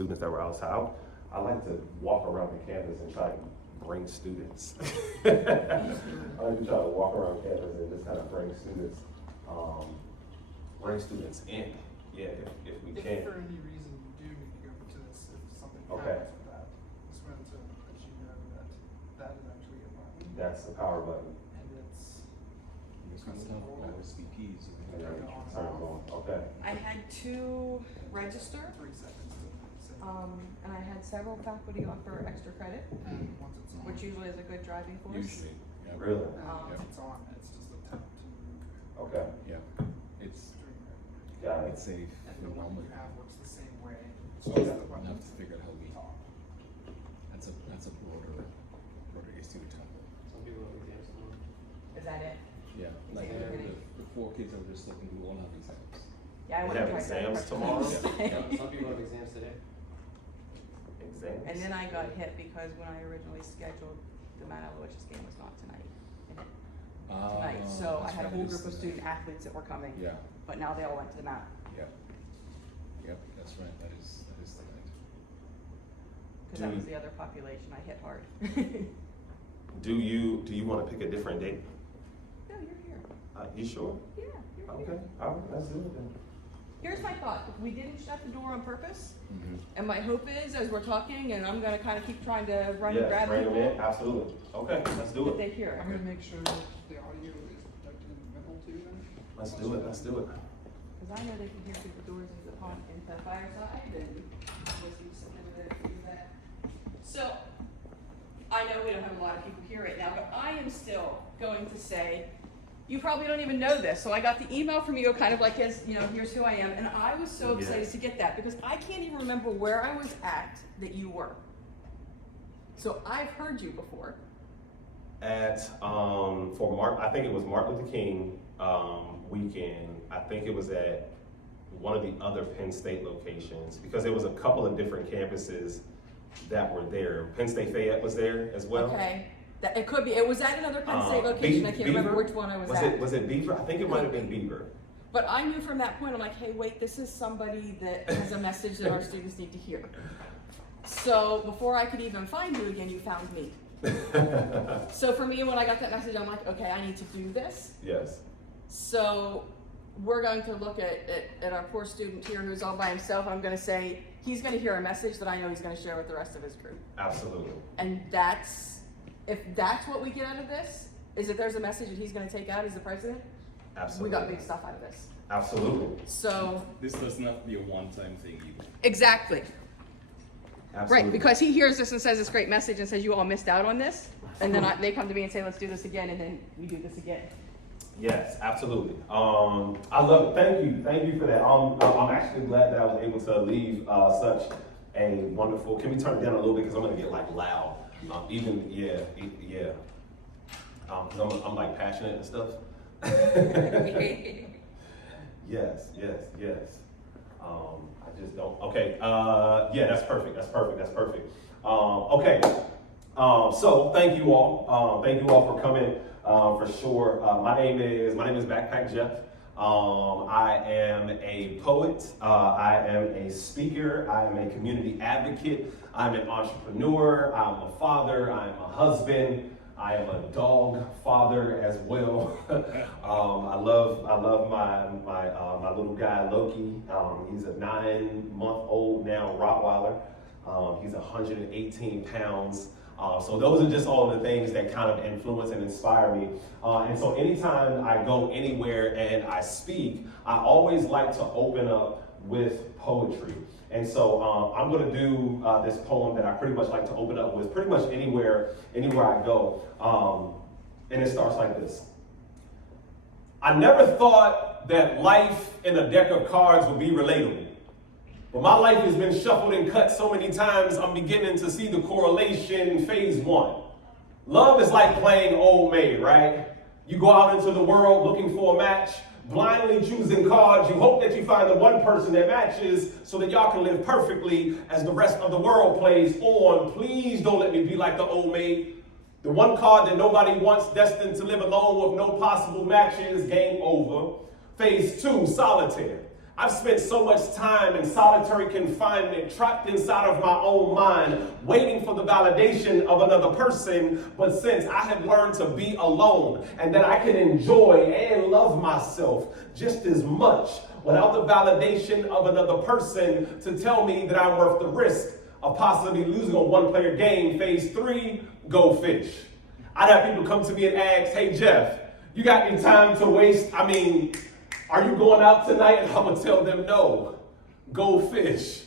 students that were outside. I like to walk around the campus and try to bring students. I like to try to walk around campus and just kind of bring students in. Yeah, if we If can. for any reason you do need to go to this, if something Okay. happens with that, just wanted to let you know that that is actually a button. That's the power button. And it's, Because we don't have RSVPs. And then turn it on. Okay. I had 2 register, 3 seconds to say. and I had several faculty offer extra credit, And once it's on. which usually is a good driving force. Usually, yeah. Really? And once it's on, it's just a tap to Okay. Yeah, it's, stream it. Got it. it's safe. And for the one moment. you have works the same way. It's So just we'll the button have to figure out how we talk. That's a broader issue to tackle. Some people have exams tomorrow. Is that it? Yeah, like the 4 kids I was just looking who all have exams. Yeah, I We wouldn't have try to exams prep tomorrow? for Yeah. those. Some people have exams today. Exams. And then I got hit because when I originally scheduled, the Mount Aloysius game was not tonight. Tonight, so I That's had a right, whole it is group of tonight. student athletes that were coming, Yeah, but now they all went to the Mount, yeah. Yep, that's right, that is tonight. because that Do- was the other population I hit hard. Do you want to pick a different date? No, you're here. You sure? Yeah, you're Okay. here. All right. Let's do it then. Here's my thought, if we didn't shut the door on purpose, Mm-hmm. and my hope is, as we're talking, and I'm gonna kind of keep trying to run and Yes, grab bring them people, in. Absolutely. Okay. Let's do that it. they hear I'm it. gonna make sure that the audio is protected in the middle too then. Let's do it. Let's do it. Because I know they can hear through the doors into the fireside, and listen to something that do that. So, I know we don't have a lot of people here right now, but I am still going to say, you probably don't even know this, so I got the email from you, kind of like, as, you know, here's who I am, and I was so excited Yes. to get that, because I can't even remember where I was at that you were. So I've heard you before. At for Mark, I think it was Martin Luther King weekend. I think it was at one of the other Penn State locations because there was a couple of different campuses that were there. Penn State Fayette was there as well. Okay, that, it could be, it was at another Penn State location, I can't remember Beaver? which one I was Was at. it Beaver? I think it might have been Beaver. But I knew from that point, I'm like, hey, wait, this is somebody that has a message that our students need to hear. So before I could even find you again, you found me. So for me, when I got that message, I'm like, okay, I need to do this. Yes. So we're going to look at our poor student here who's all by himself. I'm going to say, he's going to hear a message that I know he's going to share with the rest of his group. Absolutely. And if that's what we get out of this, is that there's a message that he's going to take out as the president, Absolutely. we got big stuff out of this. Absolutely. So, This does not be a one-time thing either. exactly. Absolutely. Right, because he hears this and says this great message and says, you all missed out on this. And then they come to me and say, let's do this again, and then we do this again. Yes, absolutely. I love it. Thank you for that. I'm actually glad that I was able to leave such a wonderful. Can we turn it down a little bit because I'm gonna get like loud. Because I'm like passionate and stuff. Yes. I just don't. Okay. Yeah, that's perfect. Okay. So thank you all. Thank you all for coming. For sure. My name is Backpack Jeff. I am a poet. I am a speaker. I am a community advocate. I'm an entrepreneur. I'm a father. I'm a husband. I am a dog father as well. I love my little guy Loki. He's a 9-month-old now Rottweiler. He's 118 pounds. So those are just all of the things that kind of influence and inspire me. And so anytime I go anywhere and I speak, I always like to open up with poetry. And so I'm going to do this poem that I pretty much like to open up with pretty much anywhere I go. And it starts like this. I never thought that life in a deck of cards would be relatable. But my life has been shuffled and cut so many times, I'm beginning to see the correlation. Phase 1. Love is like playing Old Maid, right? You go out into the world looking for a match, blindly choosing cards. You hope that you find the one person that matches so that y'all can live perfectly as the rest of the world plays on. Please don't let me be like the old maid. The one card that nobody wants, destined to live alone with no possible matches. Game over. Phase 2, solitaire. I've spent so much time in solitary confinement, trapped inside of my own mind, waiting for the validation of another person. But since I have learned to be alone and that I can enjoy and love myself just as much without the validation of another person to tell me that I'm worth the risk of possibly losing a one-player game, phase 3, go fish. I'd have people come to me and ask, hey Jeff, you got any time to waste? I mean, are you going out tonight? And I'm gonna tell them no, go fish.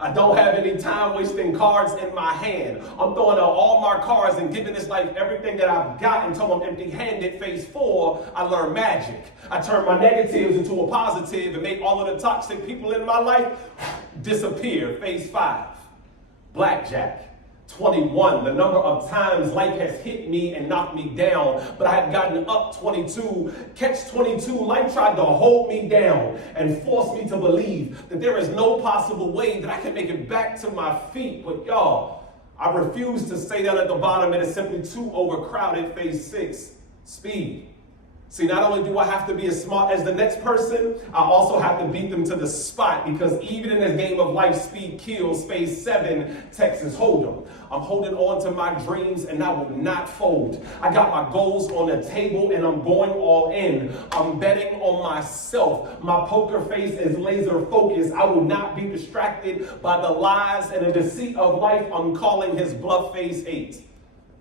I don't have any time wasting cards in my hand. I'm throwing out all my cards and giving this life everything that I've got until I'm empty-handed. Phase 4, I learn magic. I turn my negatives into a positive and make all of the toxic people in my life disappear. Phase 5, blackjack. 21, the number of times life has hit me and knocked me down, but I had gotten up. 22, catch 22, life tried to hold me down and force me to believe that there is no possible way that I can make it back to my feet. But y'all, I refuse to stay down at the bottom. It is simply too overcrowded. Phase 6, speed. See, not only do I have to be as smart as the next person, I also have to beat them to the spot, because even in this game of life, speed kills. Phase 7, Texas Hold'em. I'm holding on to my dreams and I will not fold. I got my goals on the table and I'm going all in. I'm betting on myself. My poker face is laser focused. I will not be distracted by the lies and the deceit of life. I'm calling his bluff. Phase 8.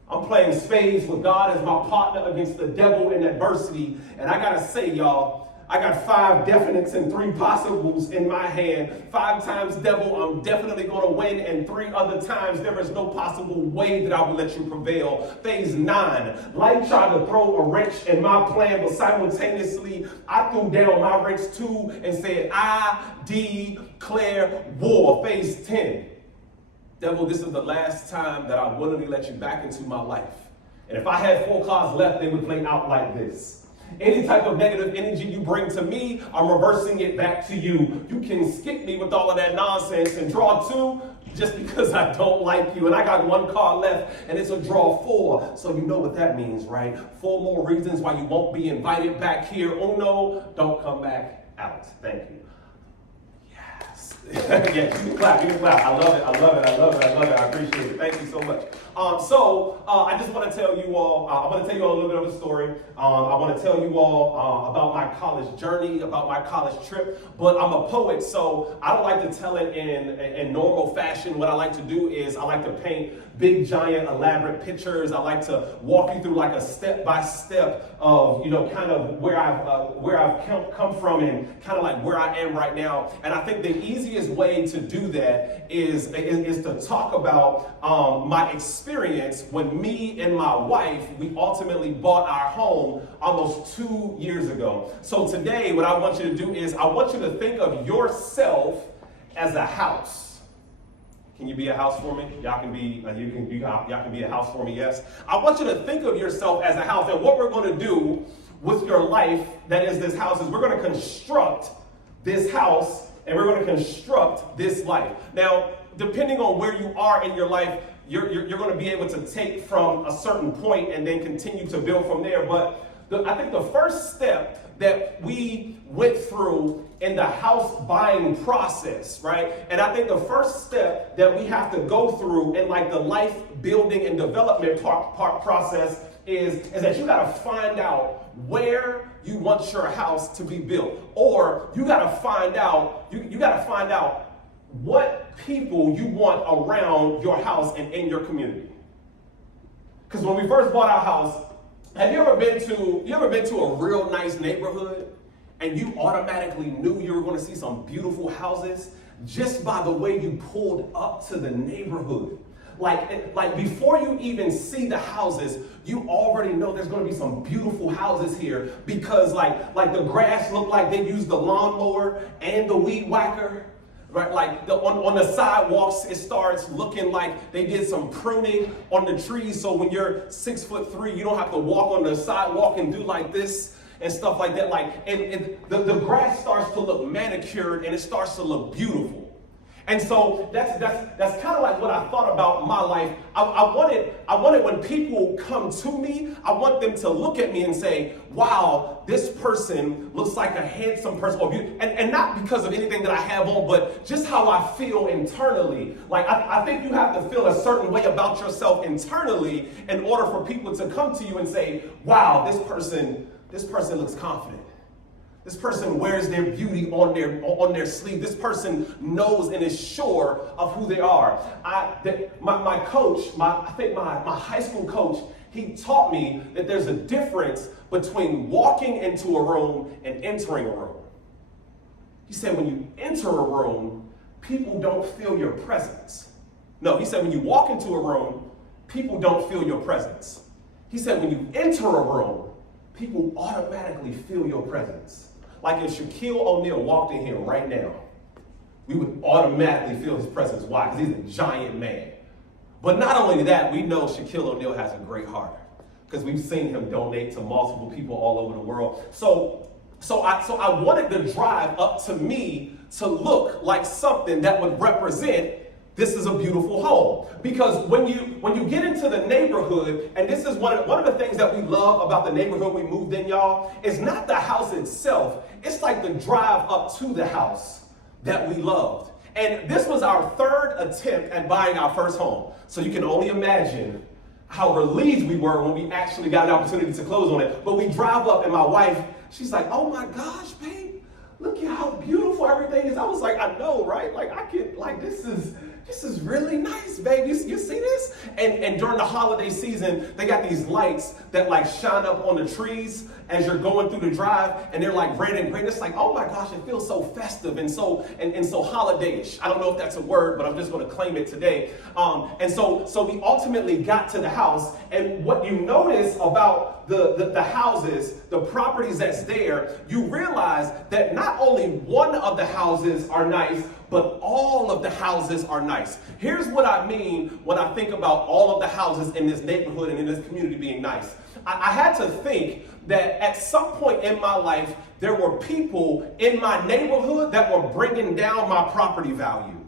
I'm playing spades with God as my partner against the devil in adversity. And I gotta say, y'all, I got 5 definites and 3 possibles in my hand. 5 times devil, I'm definitely gonna win. And 3 other times, there is no possible way that I will let you prevail. Phase 9, life tried to throw a wrench in my plan, but simultaneously, I threw down my wrench too and said, I declare war. Phase 10. Devil, this is the last time that I willingly let you back into my life. And if I had 4 cards left, they would play out like this. Any type of negative energy you bring to me, I'm reversing it back to you. You can skip me with all of that nonsense and draw 2 just because I don't like you. And I got 1 card left and it's a draw 4. So you know what that means, right? 4 more reasons why you won't be invited back here. Uno, don't come back out. Thank you. Yeah, you can clap, I love it, I appreciate it. Thank you so much. I just want to tell you all, I want to tell you all a little bit of a story. I want to tell you all about my college journey, about my college trip, but I'm a poet, so I don't like to tell it in normal fashion. What I like to do is I like to paint big, giant, elaborate pictures. I like to walk you through like a step-by-step of, kind of where I've come from and kind of like where I am right now. And I think the easiest way to do that is to talk about my experience when me and my wife, we ultimately bought our home almost 2 years ago. So today, what I want you to do is I want you to think of yourself as a house. Can you be a house for me? Y'all can be y'all can be a house for me, yes. I want you to think of yourself as a house, and what we're going to do with your life that is this house is we're going to construct this house and we're going to construct this life. Now, depending on where you are in your life, you're going to be able to take from a certain point and then continue to build from there. But I think the first step that we went through in the house buying process, right? And I think the first step that we have to go through in like the life building and development process is that you got to find out where you want your house to be built, or you got to find out you got to find out what people you want around your house and in your community. Because when we first bought our house, have you ever been to a real nice neighborhood and you automatically knew you were going to see some beautiful houses just by the way you pulled up to the neighborhood? Like before you even see the houses, you already know there's going to be some beautiful houses here because like the grass looked like they used the lawnmower and the weed whacker. Right, like on the sidewalks, it starts looking like they did some pruning on the trees. So when you're 6'3", you don't have to walk on the sidewalk and do like this and stuff like that. Like, and the grass starts to look manicured and it starts to look beautiful. And so that's kind of like what I thought about my life. I wanted when people come to me, I want them to look at me and say, wow, this person looks like a handsome person. And not because of anything that I have on, but just how I feel internally. Like I think you have to feel a certain way about yourself internally in order for people to come to you and say, wow, this person looks confident. This person wears their beauty on their sleeve. This person knows and is sure of who they are. My coach, I think my high school coach, he taught me that there's a difference between walking into a room and entering a room. He said when you enter a room, people don't feel your presence. No, he said when you walk into a room, people don't feel your presence. He said when you enter a room, people automatically feel your presence. Like if Shaquille O'Neal walked in here right now, we would automatically feel his presence. Why? Because he's a giant man. But not only that, we know Shaquille O'Neal has a great heart because we've seen him donate to multiple people all over the world. So I wanted the drive up to me to look like something that would represent this is a beautiful home. Because when you get into the neighborhood, and this is one of the things that we love about the neighborhood we moved in, y'all, is not the house itself. It's like the drive up to the house that we loved. And this was our third attempt at buying our first home. So you can only imagine how relieved we were when we actually got an opportunity to close on it. But we drive up and my wife, she's like, oh my gosh, babe, look at how beautiful everything is. I was like, I know, right? Like this is really nice, babe. You see this? And during the holiday season, they got these lights that like shine up on the trees as you're going through the drive, and they're like red and green. It's like, oh my gosh, it feels so festive and so holiday-ish. I don't know if that's a word, but I'm just going to claim it today. And so we ultimately got to the house, and what you notice about the houses, the properties that's there, you realize that not only one of the houses are nice, but all of the houses are nice. Here's what I mean when I think about all of the houses in this neighborhood and in this community being nice. I had to think that at some point in my life, there were people in my neighborhood that were bringing down my property value.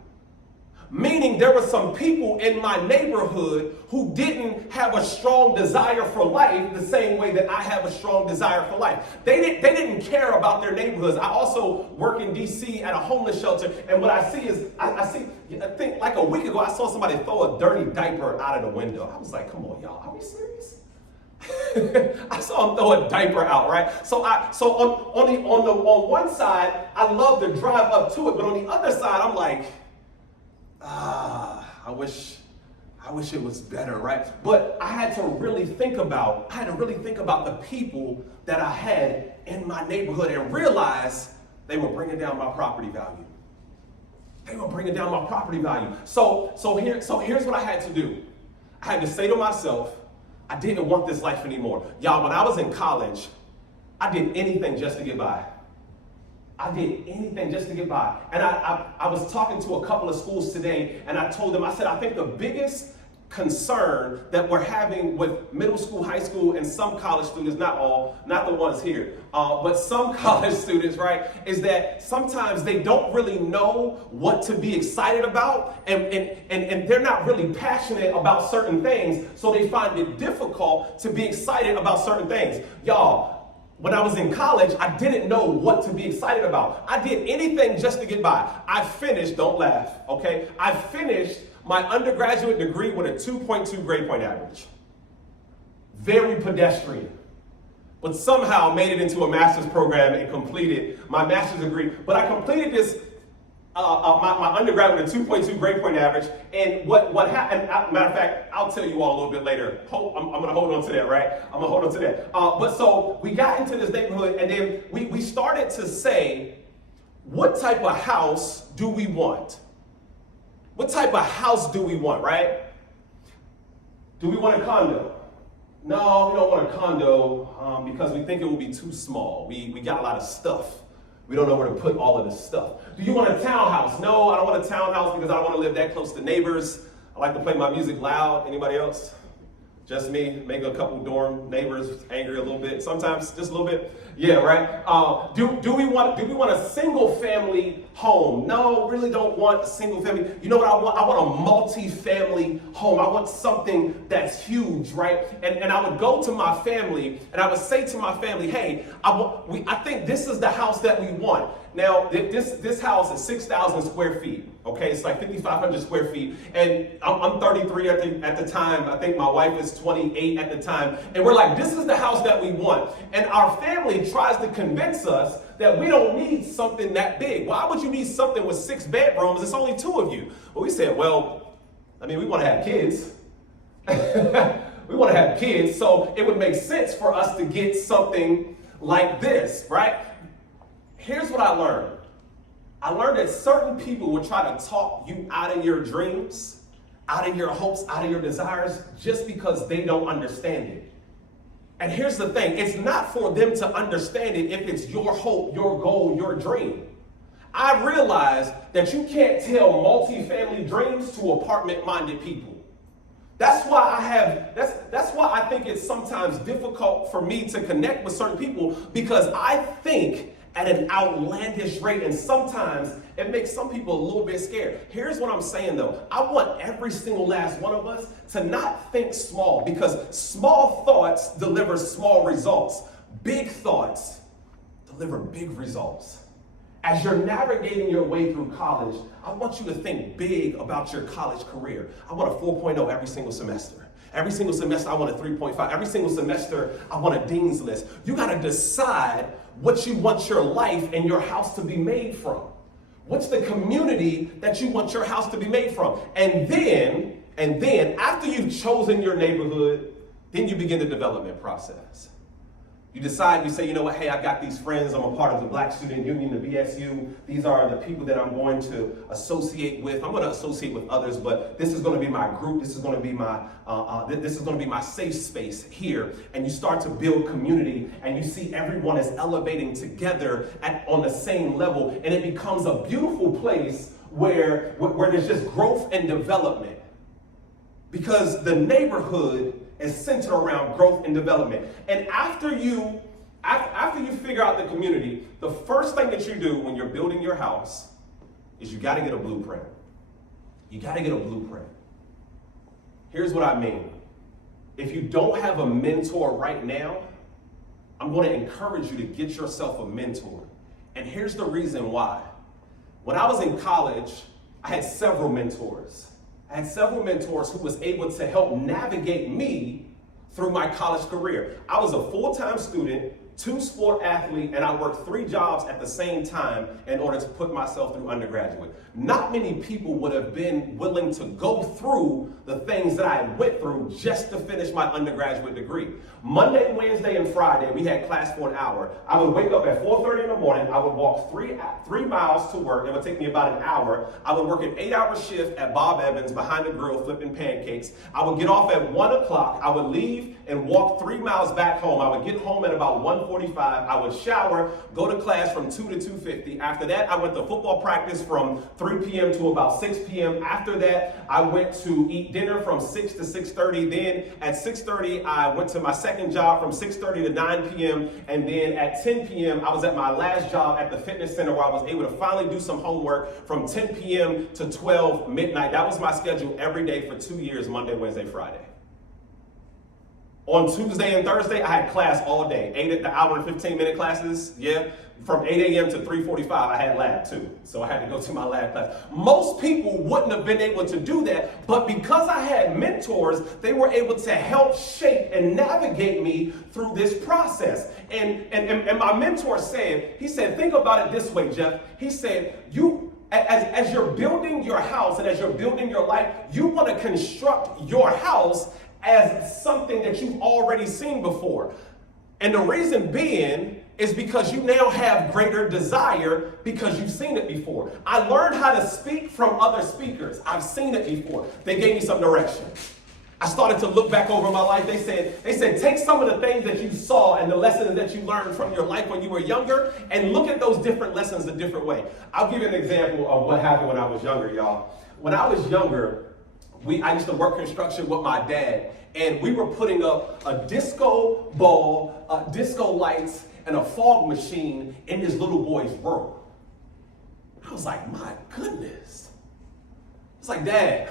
Meaning there were some people in my neighborhood who didn't have a strong desire for life the same way that I have a strong desire for life. They didn't care about their neighborhoods. I also work in DC at a homeless shelter, and what I see is, I think like a week ago, I saw somebody throw a dirty diaper out of the window. I was like, come on, y'all, are we serious? I saw him throw a diaper out, right? So on one side, I love to drive up to it, but on the other side, I'm like, I wish it was better, right? But I had to really think about the people that I had in my neighborhood and realize they were bringing down my property value. They were bringing down my property value. So here's what I had to do. I had to say to myself, I didn't want this life anymore. Y'all, when I was in college, I did anything just to get by. I did anything just to get by. And I was talking to a couple of schools today, and I told them, I said, I think the biggest concern that we're having with middle school, high school, and some college students, not all, not the ones here, but some college students, right, is that sometimes they don't really know what to be excited about, and they're not really passionate about certain things, so they find it difficult to be excited about certain things. Y'all, when I was in college, I didn't know what to be excited about. I did anything just to get by. I finished, don't laugh, okay? I finished my undergraduate degree with a 2.2 grade point average. Very pedestrian. But somehow made it into a master's program and completed my master's degree. But I completed this, my undergrad with a 2.2 grade point average. And what happened, matter of fact, I'll tell you all a little bit later. I'm going to hold on to that, right? I'm going to hold on to that. But so we got into this neighborhood, and then we started to say, what type of house do we want? What type of house do we want, right? Do we want a condo? No, we don't want a condo because we think it will be too small. We got a lot of stuff. We don't know where to put all of this stuff. Do you want a townhouse? No, I don't want a townhouse because I don't want to live that close to neighbors. I like to play my music loud. Anybody else? Just me, make a couple dorm neighbors angry a little bit, sometimes just a little bit. Yeah, right. Do we want a single family home? No, really don't want a single family. You know what I want? I want a multi-family home. I want something that's huge, right? And I would go to my family and I would say to my family, hey, I think this is the house that we want. Now, this house is 6,000 square feet. Okay, it's like 5,500 square feet, and I'm 33 at the time. I think my wife is 28 at the time, and we're like, this is the house that we want. And our family tries to convince us that we don't need something that big. Why would you need something with 6 bedrooms? It's only 2 of you. Well, we said, well, I mean, we want to have kids. We want to have kids, so it would make sense for us to get something like this, right? Here's what I learned. I learned that certain people will try to talk you out of your dreams, out of your hopes, out of your desires, just because they don't understand it. And here's the thing, it's not for them to understand it if it's your hope, your goal, your dream. I realized that you can't tell multifamily dreams to apartment-minded people. That's why that's why I think it's sometimes difficult for me to connect with certain people, because I think at an outlandish rate, and sometimes it makes some people a little bit scared. Here's what I'm saying though. I want every single last one of us to not think small, because small thoughts deliver small results. Big thoughts deliver big results. As you're navigating your way through college, I want you to think big about your college career. I want a 4.0 every single semester. Every single semester, I want a 3.5. Every single semester, I want a dean's list. You got to decide what you want your life and your house to be made from. What's the community that you want your house to be made from? And then after you've chosen your neighborhood, then you begin the development process. You decide, you say, you know what, hey, I got these friends, I'm a part of the Black Student Union, the BSU. These are the people that I'm going to associate with. I'm going to associate with others, but this is going to be my group. This is going to be my safe space here. And you start to build community, and you see everyone is elevating together on the same level, and it becomes a beautiful place where there's just growth and development. Because the neighborhood is centered around growth and development. And after you figure out the community, the first thing that you do when you're building your house is you got to get a blueprint. You got to get a blueprint. Here's what I mean. If you don't have a mentor right now, I'm going to encourage you to get yourself a mentor. And here's the reason why. When I was in college, I had several mentors. I had several mentors who was able to help navigate me through my college career. I was a full-time student, 2-sport athlete, and I worked 3 jobs at the same time in order to put myself through undergraduate. Not many people would have been willing to go through the things that I went through just to finish my undergraduate degree. Monday, Wednesday, and Friday, we had class for an hour. I would wake up at 4:30 in the morning. I would walk 3 miles to work. It would take me about an hour. I would work an 8-hour shift at Bob Evans behind the grill flipping pancakes. I would get off at 1 o'clock. I would leave and walk 3 miles back home. I would get home at about 1:45. I would shower, go to class from 2 to 2:50. After that, I went to football practice from 3 p.m. to about 6 p.m. After that, I went to eat dinner from 6 to 6:30. Then at 6:30, I went to my second job from 6:30 to 9 p.m. And then at 10 p.m., I was at my last job at the fitness center, where I was able to finally do some homework from 10 p.m. to 12 midnight. That was my schedule every day for 2 years, Monday, Wednesday, Friday. On Tuesday and Thursday, I had class all day. 8 hour and 15-minute classes, yeah. From 8 a.m. to 3:45, I had lab too. So I had to go to my lab class. Most people wouldn't have been able to do that, but because I had mentors, they were able to help shape and navigate me through this process. And my mentor said, he said, think about it this way, Jeff. He said, as you're building your house and as you're building your life, you want to construct your house as something that you've already seen before. And the reason being is because you now have greater desire because you've seen it before. I learned how to speak from other speakers. I've seen it before. They gave me some direction. I started to look back over my life. They said, take some of the things that you saw and the lessons that you learned from your life when you were younger and look at those different lessons a different way. I'll give you an example of what happened when I was younger, y'all. When I was younger, I used to work construction with my dad, and we were putting up a disco ball, disco lights, and a fog machine in this little boy's room. I was like, my goodness. It's like, Dad,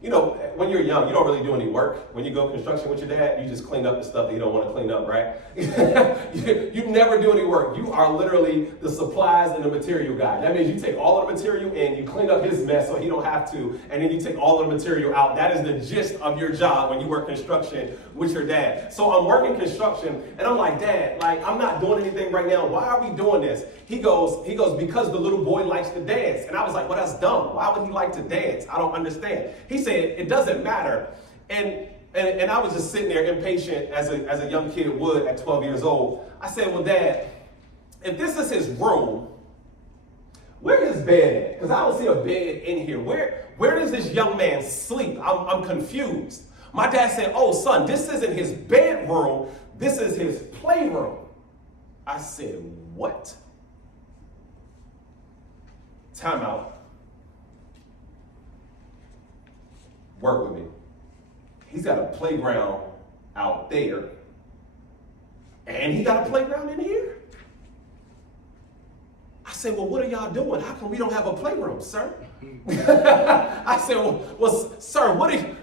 you know, when you're young, you don't really do any work. When you go construction with your dad, you just clean up the stuff that you don't want to clean up, right? you never do any work. You are literally the supplies and the material guy. That means you take all of the material in, you clean up his mess so he don't have to, and then you take all of the material out. That is the gist of your job when you work construction with your dad. So I'm working construction, and I'm like, Dad, like, I'm not doing anything right now. Why are we doing this? He goes, because the little boy likes to dance. And I was like, well, that's dumb. Why would he like to dance? I don't understand. He said, it doesn't matter. And I was just sitting there impatient as a young kid would at 12 years old. I said, well, Dad, if this is his room, where is bed at? Because I don't see a bed in here. Where does this young man sleep? I'm confused. My dad said, oh, son, this isn't his bedroom. This is his playroom. I said, what? Time out. Work with me. He's got a playground out there, and he got a playground in here? I said, well, what are y'all doing? How come we don't have a playroom, sir? I said, well, sir,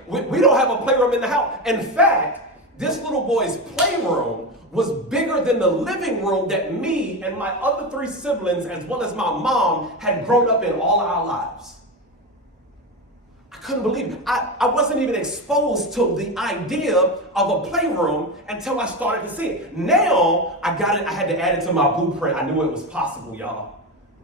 we don't have a playroom in the house. In fact, this little boy's playroom was bigger than the living room that me and my other 3 siblings, as well as my mom, had grown up in all our lives. I couldn't believe it. I wasn't even exposed to the idea of a playroom until I started to see it. Now, I had to add it to my blueprint. I knew it was possible, y'all.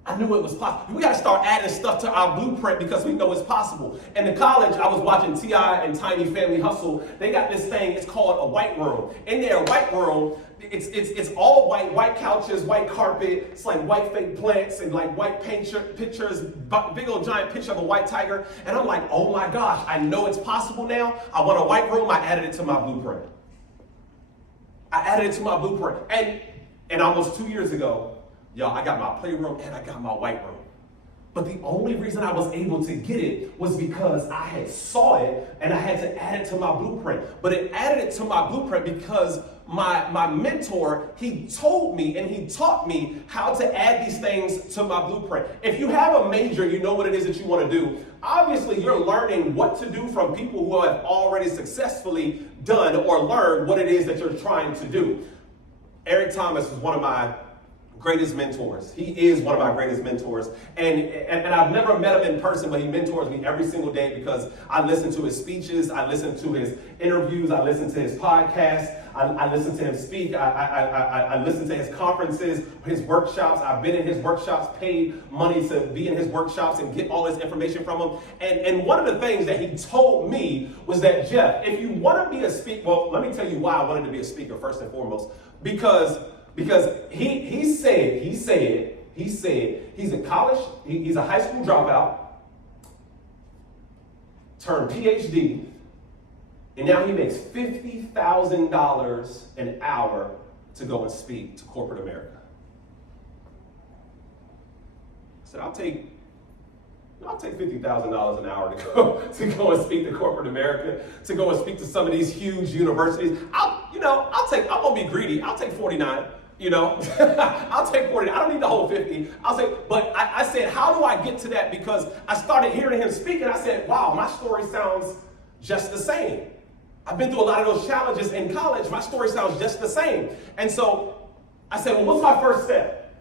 I knew it was possible. We got to start adding stuff to our blueprint because we know it's possible. In the college, I was watching T.I. and Tiny Family Hustle. They got this thing, it's called a white room. In their white room, it's all white couches, white carpet. It's like white fake plants and like white pictures, big old giant picture of a white tiger. And I'm like, oh my gosh, I know it's possible now. I want a white room. I added it to my blueprint. And almost 2 years ago, y'all, I got my playroom and I got my white room. But the only reason I was able to get it was because I had saw it and I had to add it to my blueprint. But it added it to my blueprint because my mentor, he told me and he taught me how to add these things to my blueprint. If you have a major, you know what it is that you want to do. Obviously, you're learning what to do from people who have already successfully done or learned what it is that you're trying to do. Eric Thomas is one of my greatest mentors. He is one of my greatest mentors. And I've never met him in person, but he mentors me every single day because I listen to his speeches, I listen to his interviews, I listen to his podcasts, I listen to him speak, I listen to his conferences, his workshops. I've been in his workshops, paid money to be in his workshops and get all this information from him. And one of the things that he told me was that, Jeff, if you want to be a speaker, well, let me tell you why I wanted to be a speaker first and foremost. Because he said he's in college, he's a high school dropout, turned PhD, and now he makes $50,000 an hour to go and speak to corporate America. I said, I'll take $50,000 an hour to go and speak to corporate America, to go and speak to some of these huge universities. I won't be greedy. I'll take 49. I'll take 40. I don't need the whole 50. But I said, how do I get to that? Because I started hearing him speak and I said, wow, my story sounds just the same. I've been through a lot of those challenges in college. My story sounds just the same. And so I said, well, what's my first step?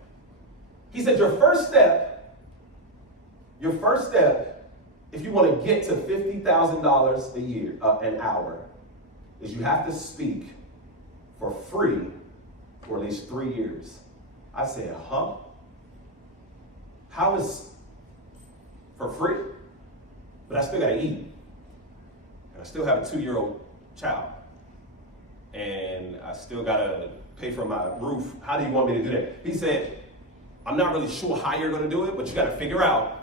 He said, your first step, if you want to get to $50,000 a year, an hour, is you have to speak for free for at least 3 years. I said, huh? How is for free? But I still got to eat. And I still have a 2-year-old child. And I still got to pay for my roof. How do you want me to do that? He said, I'm not really sure how you're going to do it, but you got to figure out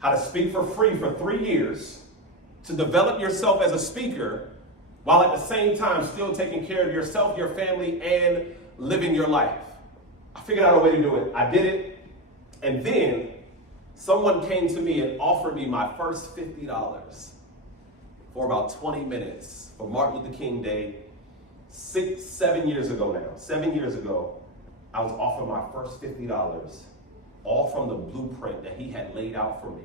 how to speak for free for 3 years to develop yourself as a speaker while at the same time still taking care of yourself, your family, and living your life. I figured out a way to do it. I did it. And then someone came to me and offered me my first $50 for about 20 minutes for Martin Luther King Day 7 years ago now, 7 years ago, I was offered my first $50, all from the blueprint that he had laid out for me.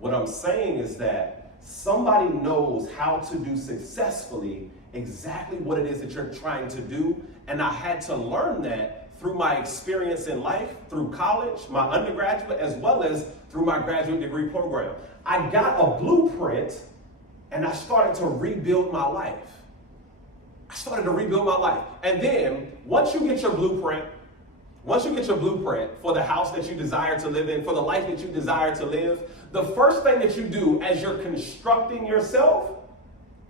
What I'm saying is that somebody knows how to do successfully exactly what it is that you're trying to do. And I had to learn that through my experience in life, through college, my undergraduate, as well as through my graduate degree program. I got a blueprint and I started to rebuild my life. I started to rebuild my life. And then once you get your blueprint for the house that you desire to live in, for the life that you desire to live, the first thing that you do as you're constructing yourself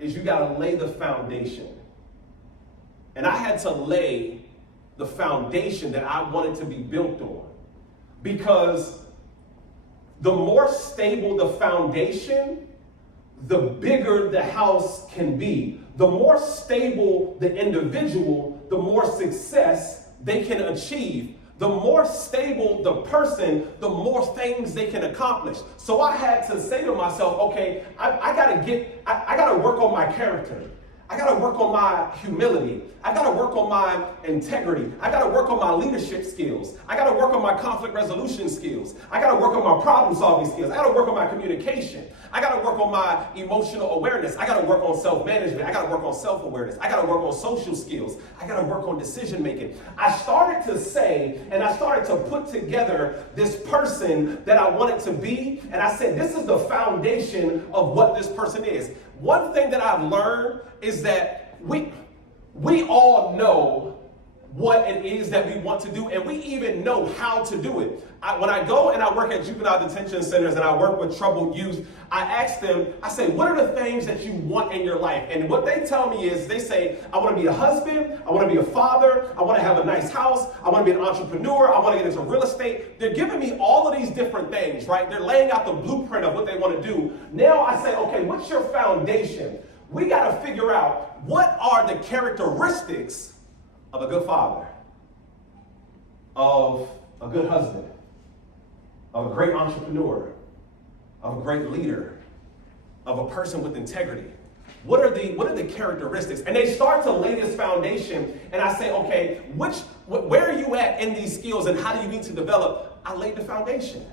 is you got to lay the foundation. And I had to lay the foundation that I wanted to be built on. Because the more stable the foundation, the bigger the house can be. The more stable the individual, the more success they can achieve. The more stable the person, the more things they can accomplish. So I had to say to myself, okay, I gotta work on my character. I gotta work on my humility. I gotta work on my integrity. I gotta work on my leadership skills. I gotta work on my conflict resolution skills. I gotta work on my problem solving skills. I gotta work on my communication. I gotta work on my emotional awareness. I gotta work on self-management. I gotta work on self-awareness. I gotta work on social skills. I gotta work on decision making. I started to say, and I started to put together this person that I wanted to be, and I said, this is the foundation of what this person is. One thing that I've learned is that we all know what it is that we want to do, and we even know how to do it. When I go and I work at juvenile detention centers and I work with troubled youth, I ask them, I say, what are the things that you want in your life? And what they tell me is, they say, I want to be a husband, I want to be a father, I want to have a nice house, I want to be an entrepreneur, I want to get into real estate. They're giving me all of these different things, right? They're laying out the blueprint of what they want to do. Now I say, okay, what's your foundation? We got to figure out what are the characteristics of a good father, of a good husband, of a great entrepreneur, of a great leader, of a person with integrity. What are the characteristics? And they start to lay this foundation, and I say, okay, where are you at in these skills and how do you need to develop? I laid the foundation.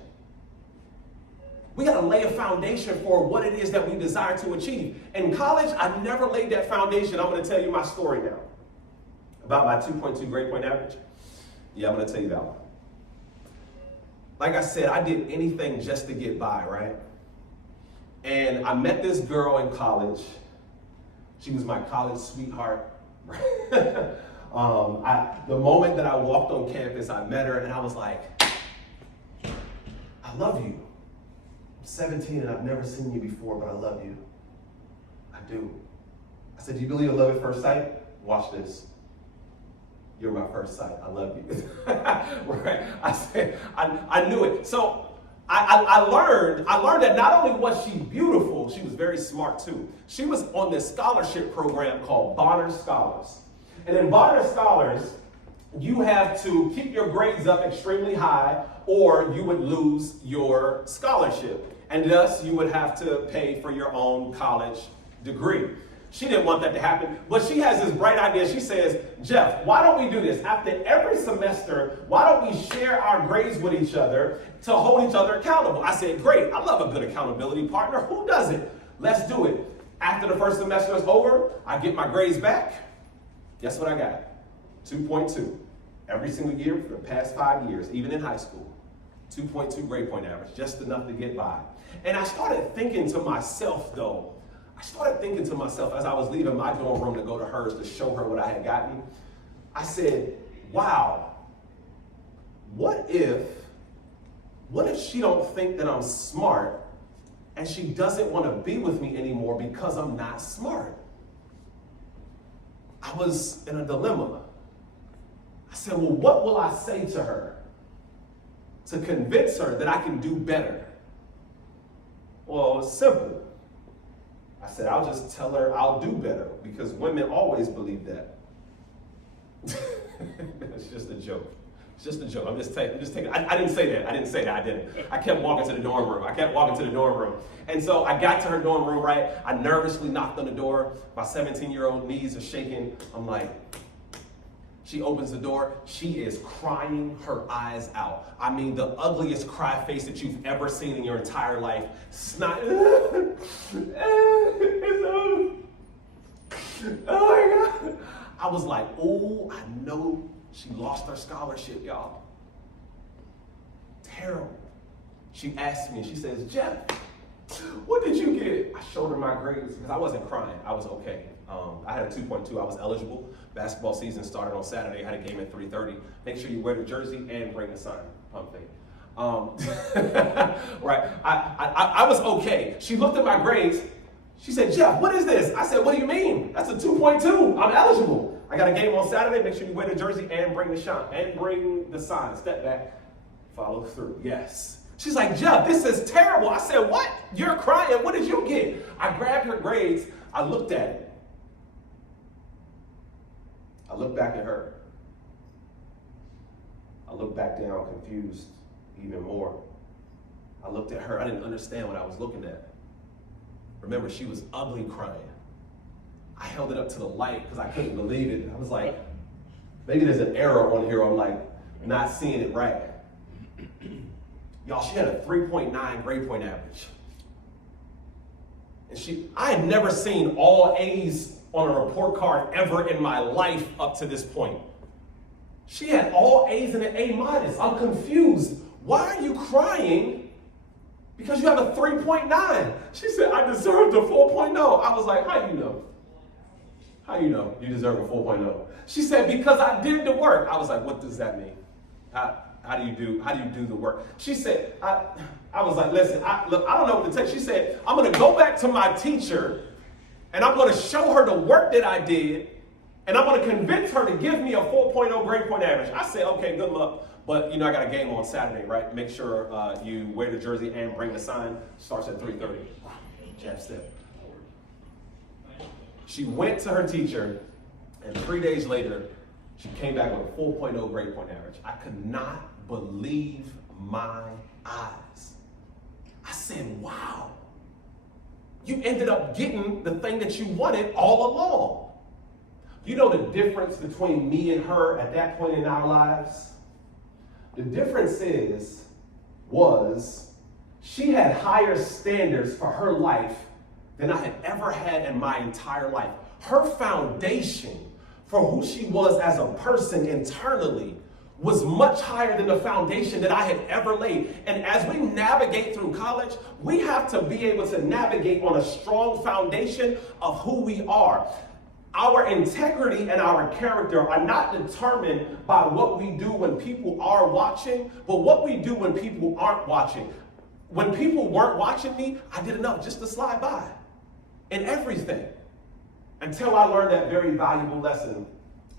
We got to lay a foundation for what it is that we desire to achieve. In college, I never laid that foundation. I'm going to tell you my story now about my 2.2 grade point average. Yeah, I'm going to tell you that one. Like I said, I did anything just to get by, right? And I met this girl in college. She was my college sweetheart. The moment that I walked on campus, I met her and I was like, I love you. I'm 17 and I've never seen you before, but I love you. I do. I said, do you believe in love at first sight? Watch this. You're my first sight. I love you. Right? I said, I knew it. So I learned that not only was she beautiful, she was very smart too. She was on this scholarship program called Bonner Scholars. And in Bonner Scholars, you have to keep your grades up extremely high or you would lose your scholarship. And thus you would have to pay for your own college degree. She didn't want that to happen, but she has this bright idea. She says, Jeff, why don't we do this? After every semester, why don't we share our grades with each other to hold each other accountable? I said, great, I love a good accountability partner. Who doesn't? Let's do it. After the first semester is over, I get my grades back. Guess what I got? 2.2. Every single year for the past 5 years, even in high school. 2.2 grade point average, just enough to get by. And I started thinking to myself, though, as I was leaving my dorm room to go to hers to show her what I had gotten, I said, wow, what if she don't think that I'm smart and she doesn't want to be with me anymore because I'm not smart? I was in a dilemma. I said, well, what will I say to her to convince her that I can do better? Well, it's simple. I said, I'll just tell her I'll do better because women always believe that. It's just a joke. It's just a joke. I'm just taking. I didn't say that. I didn't. I kept walking to the dorm room. And so I got to her dorm room, right? I nervously knocked on the door. My 17-year-old knees are shaking. I'm like, she opens the door. She is crying her eyes out. I mean, the ugliest cry face that you've ever seen in your entire life. Snot. Oh my God. I was like, oh, I know she lost her scholarship, y'all. Terrible. She asked me, she says, Jeff, what did you get? I showed her my grades because I wasn't crying. I was okay. I had a 2.2. I was eligible. Basketball season started on Saturday. I had a game at 3:30. Make sure you wear the jersey and bring the sign. Pump fake. Right. I was okay. She looked at my grades. She said, Jeff, what is this? I said, what do you mean? That's a 2.2. I'm eligible. I got a game on Saturday. Make sure you wear the jersey and bring the shot and bring the sign. Step back. Follow through. Yes. She's like, Jeff, this is terrible. I said, what? You're crying. What did you get? I grabbed her grades. I looked at it. I looked back at her. I looked back down, confused even more. I looked at her. I didn't understand what I was looking at. Remember, she was ugly crying. I held it up to the light because I couldn't believe it. I was like, maybe there's an error on here. I'm like, not seeing it right. Y'all, she had a 3.9 grade point average. And I had never seen all A's on a report card ever in my life up to this point. She had all A's and an A-. I'm confused. Why are you crying? Because you have a 3.9. She said, I deserved a 4.0. I was like, how you know? How you know you deserve a 4.0? She said, because I did the work. I was like, what does that mean? How do you do the work? She said, I was like, listen, look, I don't know what to tell you. She said, I'm going to go back to my teacher and I'm going to show her the work that I did and I'm going to convince her to give me a 4.0 grade point average. I said, okay, good luck. But, I got a game on Saturday, right? Make sure you wear the jersey and bring the sign. Starts at 3:30. Jab step. She went to her teacher, and 3 days later, she came back with a 4.0 grade point average. I could not believe my eyes. I said, wow. You ended up getting the thing that you wanted all along. You know the difference between me and her at that point in our lives? The difference was she had higher standards for her life than I had ever had in my entire life. Her foundation for who she was as a person internally was much higher than the foundation that I had ever laid. And as we navigate through college, we have to be able to navigate on a strong foundation of who we are. Our integrity and our character are not determined by what we do when people are watching, but what we do when people aren't watching. When people weren't watching me, I did enough just to slide by in everything until I learned that very valuable lesson.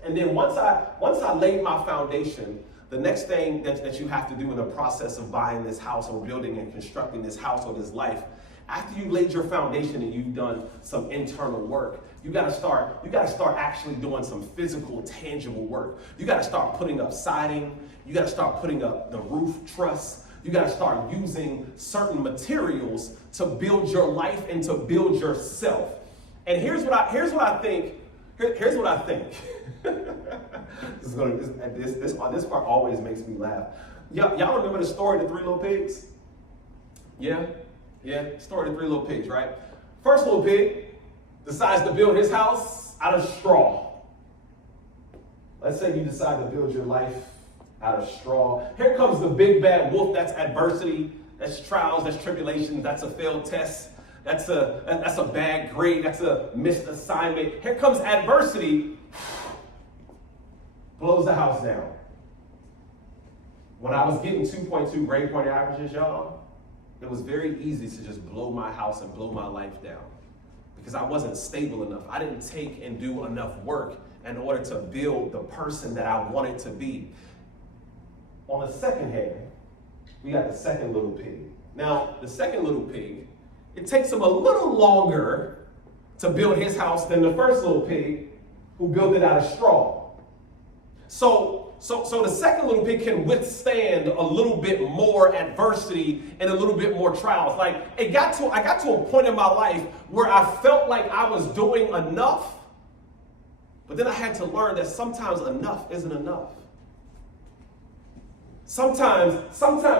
And then once I laid my foundation, the next thing that you have to do in the process of buying this house or building and constructing this house or this life, after you laid your foundation and you've done some internal work, you gotta start actually doing some physical, tangible work. You gotta start putting up siding, you gotta start putting up the roof truss, you gotta start using certain materials to build your life and to build yourself. And here's what I think. This part always makes me laugh. Y'all remember the story of the 3 little pigs? Yeah, story of the 3 little pigs, right? First little pig decides to build his house out of straw. Let's say you decide to build your life out of straw. Here comes the big bad wolf. That's adversity, that's trials, that's tribulations, that's a failed test, that's a bad grade, that's a missed assignment. Here comes adversity, blows the house down. When I was getting 2.2 grade point averages, y'all, it was very easy to just blow my house and blow my life down because I wasn't stable enough. I didn't take and do enough work in order to build the person that I wanted to be. On the second hand, we got the second little pig. Now, the second little pig, it takes him a little longer to build his house than the first little pig who built it out of straw. So So the second little pig can withstand a little bit more adversity and a little bit more trials. Like I got to a point in my life where I felt like I was doing enough, but then I had to learn that sometimes enough isn't enough. Sometimes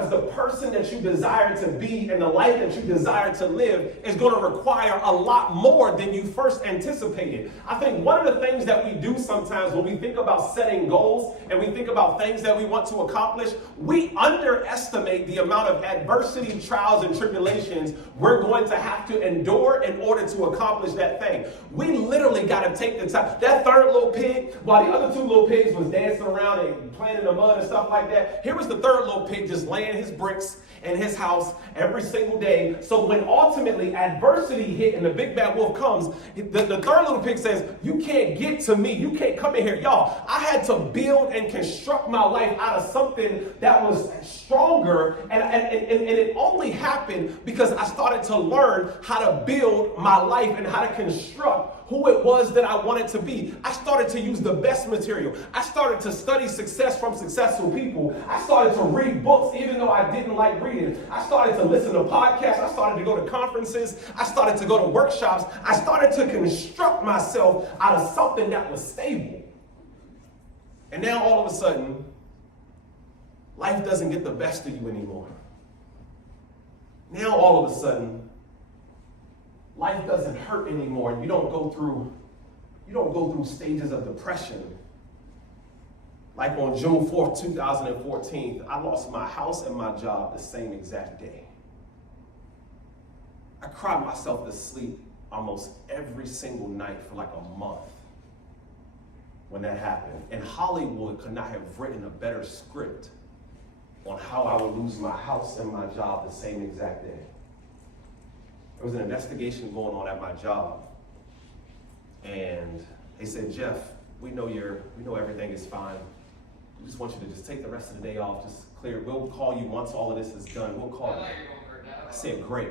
the person that you desire to be and the life that you desire to live is going to require a lot more than you first anticipated. I think one of the things that we do sometimes when we think about setting goals and we think about things that we want to accomplish, we underestimate the amount of adversity, trials, and tribulations we're going to have to endure in order to accomplish that thing. We literally got to take the time. That third little pig, while the other two little pigs was dancing around and playing in the mud and stuff like that, here was the third little pig just laying his bricks in his house every single day. So when ultimately adversity hit and the big bad wolf comes, the third little pig says, you can't get to me. You can't come in here. Y'all, I had to build and construct my life out of something that was stronger. And it only happened because I started to learn how to build my life and how to construct who it was that I wanted to be. I started to use the best material. I started to study success from successful people. I started to read books even though I didn't like reading. I started to listen to podcasts. I started to go to conferences. I started to go to workshops. I started to construct myself out of something that was stable. And now all of a sudden, life doesn't get the best of you anymore. Now all of a sudden, life doesn't hurt anymore, and you don't go through stages of depression. Like on June 4th, 2014, I lost my house and my job the same exact day. I cried myself to sleep almost every single night for like a month when that happened. And Hollywood could not have written a better script on how I would lose my house and my job the same exact day. There was an investigation going on at my job, and they said, Jeff, we know everything is fine. We just want you to just take the rest of the day off, just clear. We'll call you once all of this is done. We'll call you. I said, great.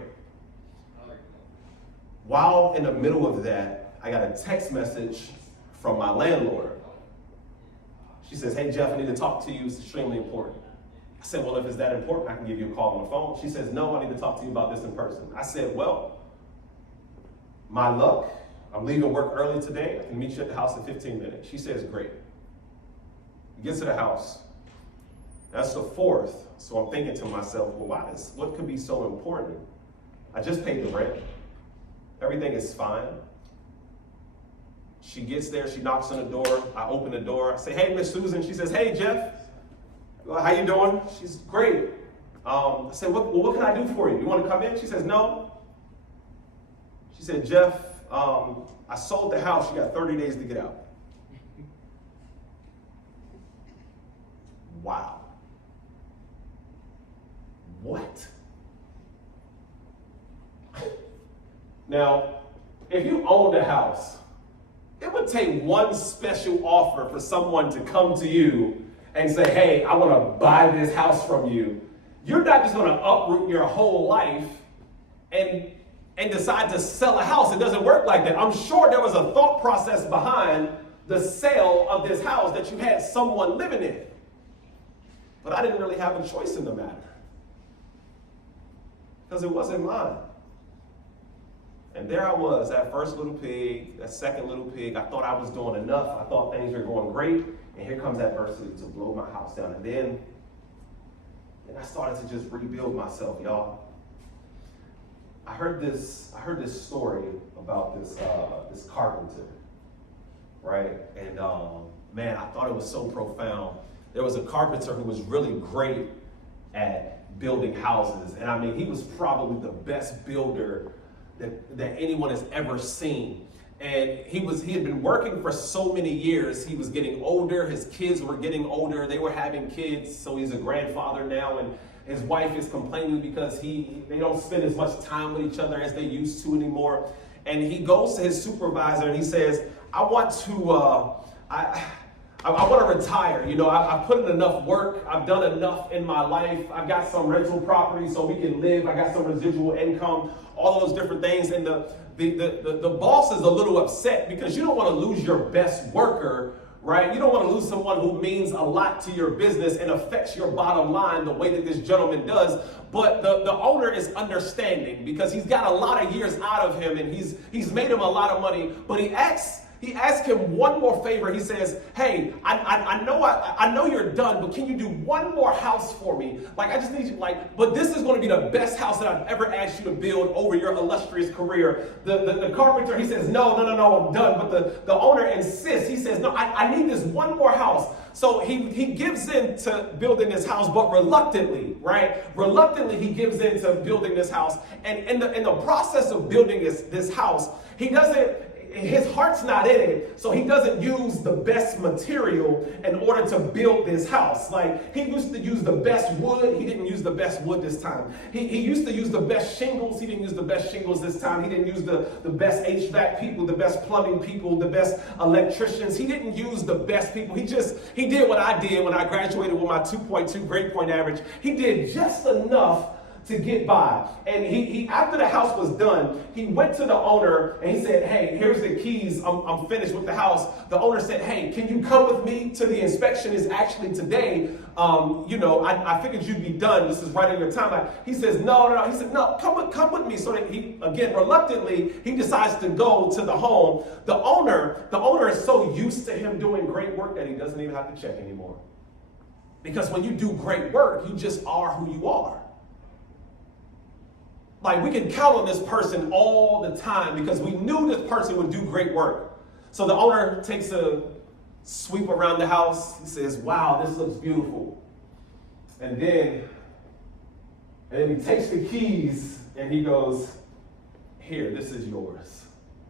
While in the middle of that, I got a text message from my landlord. She says, hey, Jeff, I need to talk to you. It's extremely important. I said, well, if it's that important, I can give you a call on the phone. She says, no, I need to talk to you about this in person. I said, well, my luck, I'm leaving work early today. I can meet you at the house in 15 minutes. She says, great. We get to the house. That's the fourth. So I'm thinking to myself, well, what could be so important? I just paid the rent. Everything is fine. She gets there, she knocks on the door. I open the door. I say, hey, Miss Susan. She says, hey, Jeff. How you doing? She's great. I said, what can I do for you? You want to come in? She says, no. She said, Jeff, I sold the house. You got 30 days to get out. Wow. What? Now, if you owned a house, it would take one special offer for someone to come to you and say, hey, I want to buy this house from you. You're not just going to uproot your whole life and decide to sell a house. It doesn't work like that. I'm sure there was a thought process behind the sale of this house that you had someone living in. But I didn't really have a choice in the matter because it wasn't mine. And there I was, that first little pig, that second little pig. I thought I was doing enough. I thought things were going great. And here comes adversity to blow my house down. And then I started to just rebuild myself, y'all. I heard this story about this carpenter, right? And man, I thought it was so profound. There was a carpenter who was really great at building houses. And I mean, he was probably the best builder that anyone has ever seen. And he had been working for so many years. He was getting older. His kids were getting older. They were having kids. So he's a grandfather now. And his wife is complaining because they don't spend as much time with each other as they used to anymore. And he goes to his supervisor and he says, I want to retire. You know, I've put in enough work. I've done enough in my life. I've got some rental property so we can live. I got some residual income, all of those different things. And the boss is a little upset because you don't want to lose your best worker right? You don't want to lose someone who means a lot to your business and affects your bottom line the way that this gentleman does. But the owner is understanding because he's got a lot of years out of him and he's made him a lot of money. But he asks him one more favor. He says, hey, I know you're done, but can you do one more house for me? Like, I just need you, but this is going to be the best house that I've ever asked you to build over your illustrious career. The carpenter, he says, no, I'm done. But the owner insists. He says, no, I need this one more house. So he gives in to building this house, but reluctantly, right? Reluctantly, he gives in to building this house. And in the process of building this house, his heart's not in it, so he doesn't use the best material in order to build this house. Like, he used to use the best wood. He didn't use the best wood this time. He used to use the best shingles. He didn't use the best shingles this time. He didn't use the best HVAC people, the best plumbing people, the best electricians. He didn't use the best people. He did what I did when I graduated with my 2.2 grade point average. He did just enough to get by. And he after the house was done, he went to the owner and he said, hey, here's the keys. I'm finished with the house. The owner said, hey, can you come with me to the inspection? Is actually today. I figured you'd be done. This is right in your timeline. He says, no. He said, no, come with me. So that reluctantly, he decides to go to the home. The owner is so used to him doing great work that he doesn't even have to check anymore. Because when you do great work, you just are who you are. Like, we can count on this person all the time because we knew this person would do great work. So the owner takes a sweep around the house. He says, wow, this looks beautiful. And then he takes the keys and he goes, here, this is yours.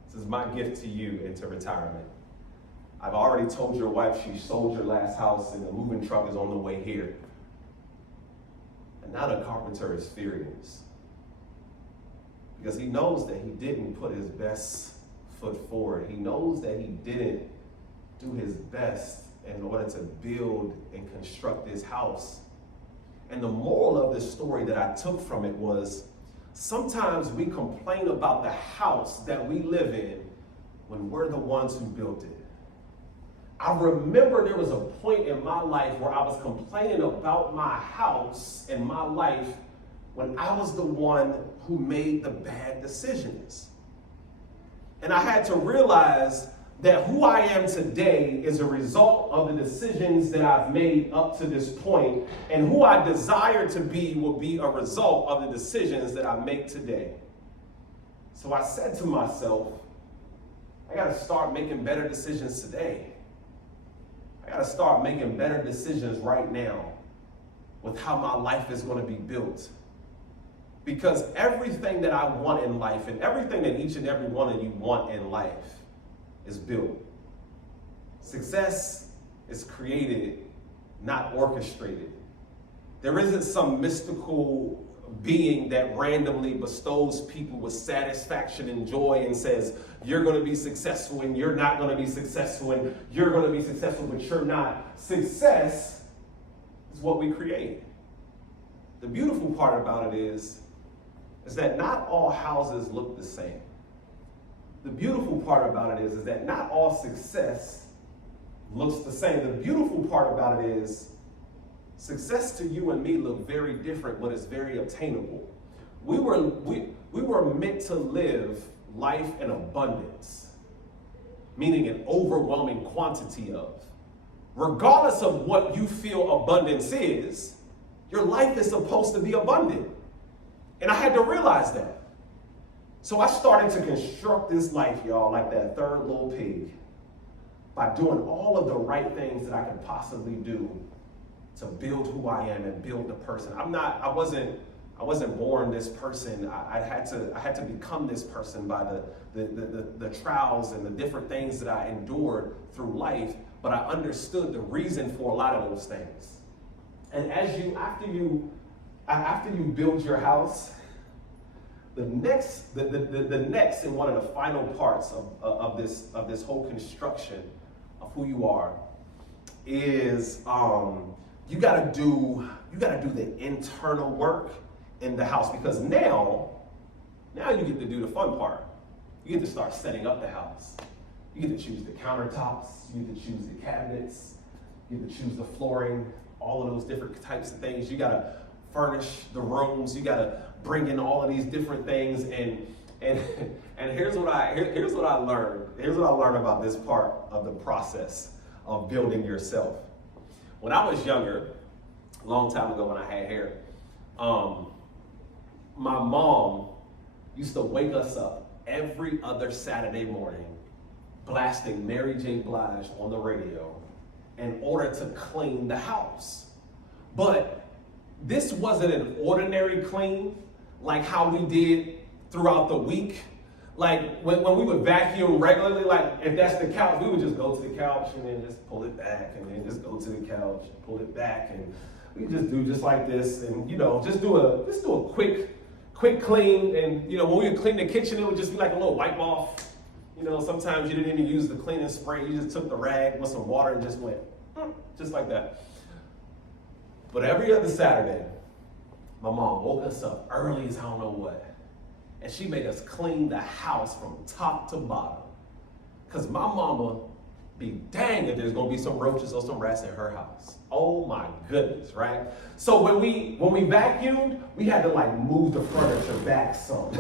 This is my gift to you into retirement. I've already told your wife she sold your last house and the moving truck is on the way here. And now the carpenter is furious. Because he knows that he didn't put his best foot forward. He knows that he didn't do his best in order to build and construct this house. And the moral of this story that I took from it was, sometimes we complain about the house that we live in when we're the ones who built it. I remember there was a point in my life where I was complaining about my house and my life when I was the one who made the bad decisions. And I had to realize that who I am today is a result of the decisions that I've made up to this point, and who I desire to be will be a result of the decisions that I make today. So I said to myself, I gotta start making better decisions today. I gotta start making better decisions right now with how my life is gonna be built. Because everything that I want in life and everything that each and every one of you want in life is built. Success is created, not orchestrated. There isn't some mystical being that randomly bestows people with satisfaction and joy and says, you're going to be successful and you're not going to be successful and you're going to be successful but you're not. Success is what we create. The beautiful part about it is that not all houses look the same. The beautiful part about it is that not all success looks the same. The beautiful part about it is success to you and me look very different, but it's very obtainable. We were meant to live life in abundance, meaning an overwhelming quantity of. Regardless of what you feel abundance is, your life is supposed to be abundant. And I had to realize that. So I started to construct this life, y'all, like that third little pig, by doing all of the right things that I could possibly do to build who I am and build the person. I wasn't born this person. I had to become this person by the trials and the different things that I endured through life, but I understood the reason for a lot of those things. And after you build your house, the next and one of the final parts of this whole construction of who you are is you gotta do the internal work in the house, because now you get to do the fun part. You get to start setting up the house. You get to choose the countertops, you get to choose the cabinets, you get to choose the flooring, all of those different types of things. You gotta furnish the rooms, you gotta bring in all of these different things, and here's what I learned. Here's what I learned about this part of the process of building yourself. When I was younger, a long time ago when I had hair, my mom used to wake us up every other Saturday morning blasting Mary J. Blige on the radio in order to clean the house. But this wasn't an ordinary clean like how we did throughout the week. Like when we would vacuum regularly, like if that's the couch, we would just go to the couch and then just pull it back and then just go to the couch, pull it back, and we just do just like this, and just do a quick clean. And when we would clean the kitchen, it would just be like a little wipe off. Sometimes you didn't even use the cleaning spray, you just took the rag with some water and just went just like that. But every other Saturday, my mom woke us up early as I don't know what, and she made us clean the house from top to bottom. Because my mama be dang if there's gonna be some roaches or some rats in her house. Oh my goodness, right? So when we vacuumed, we had to like move the furniture back some.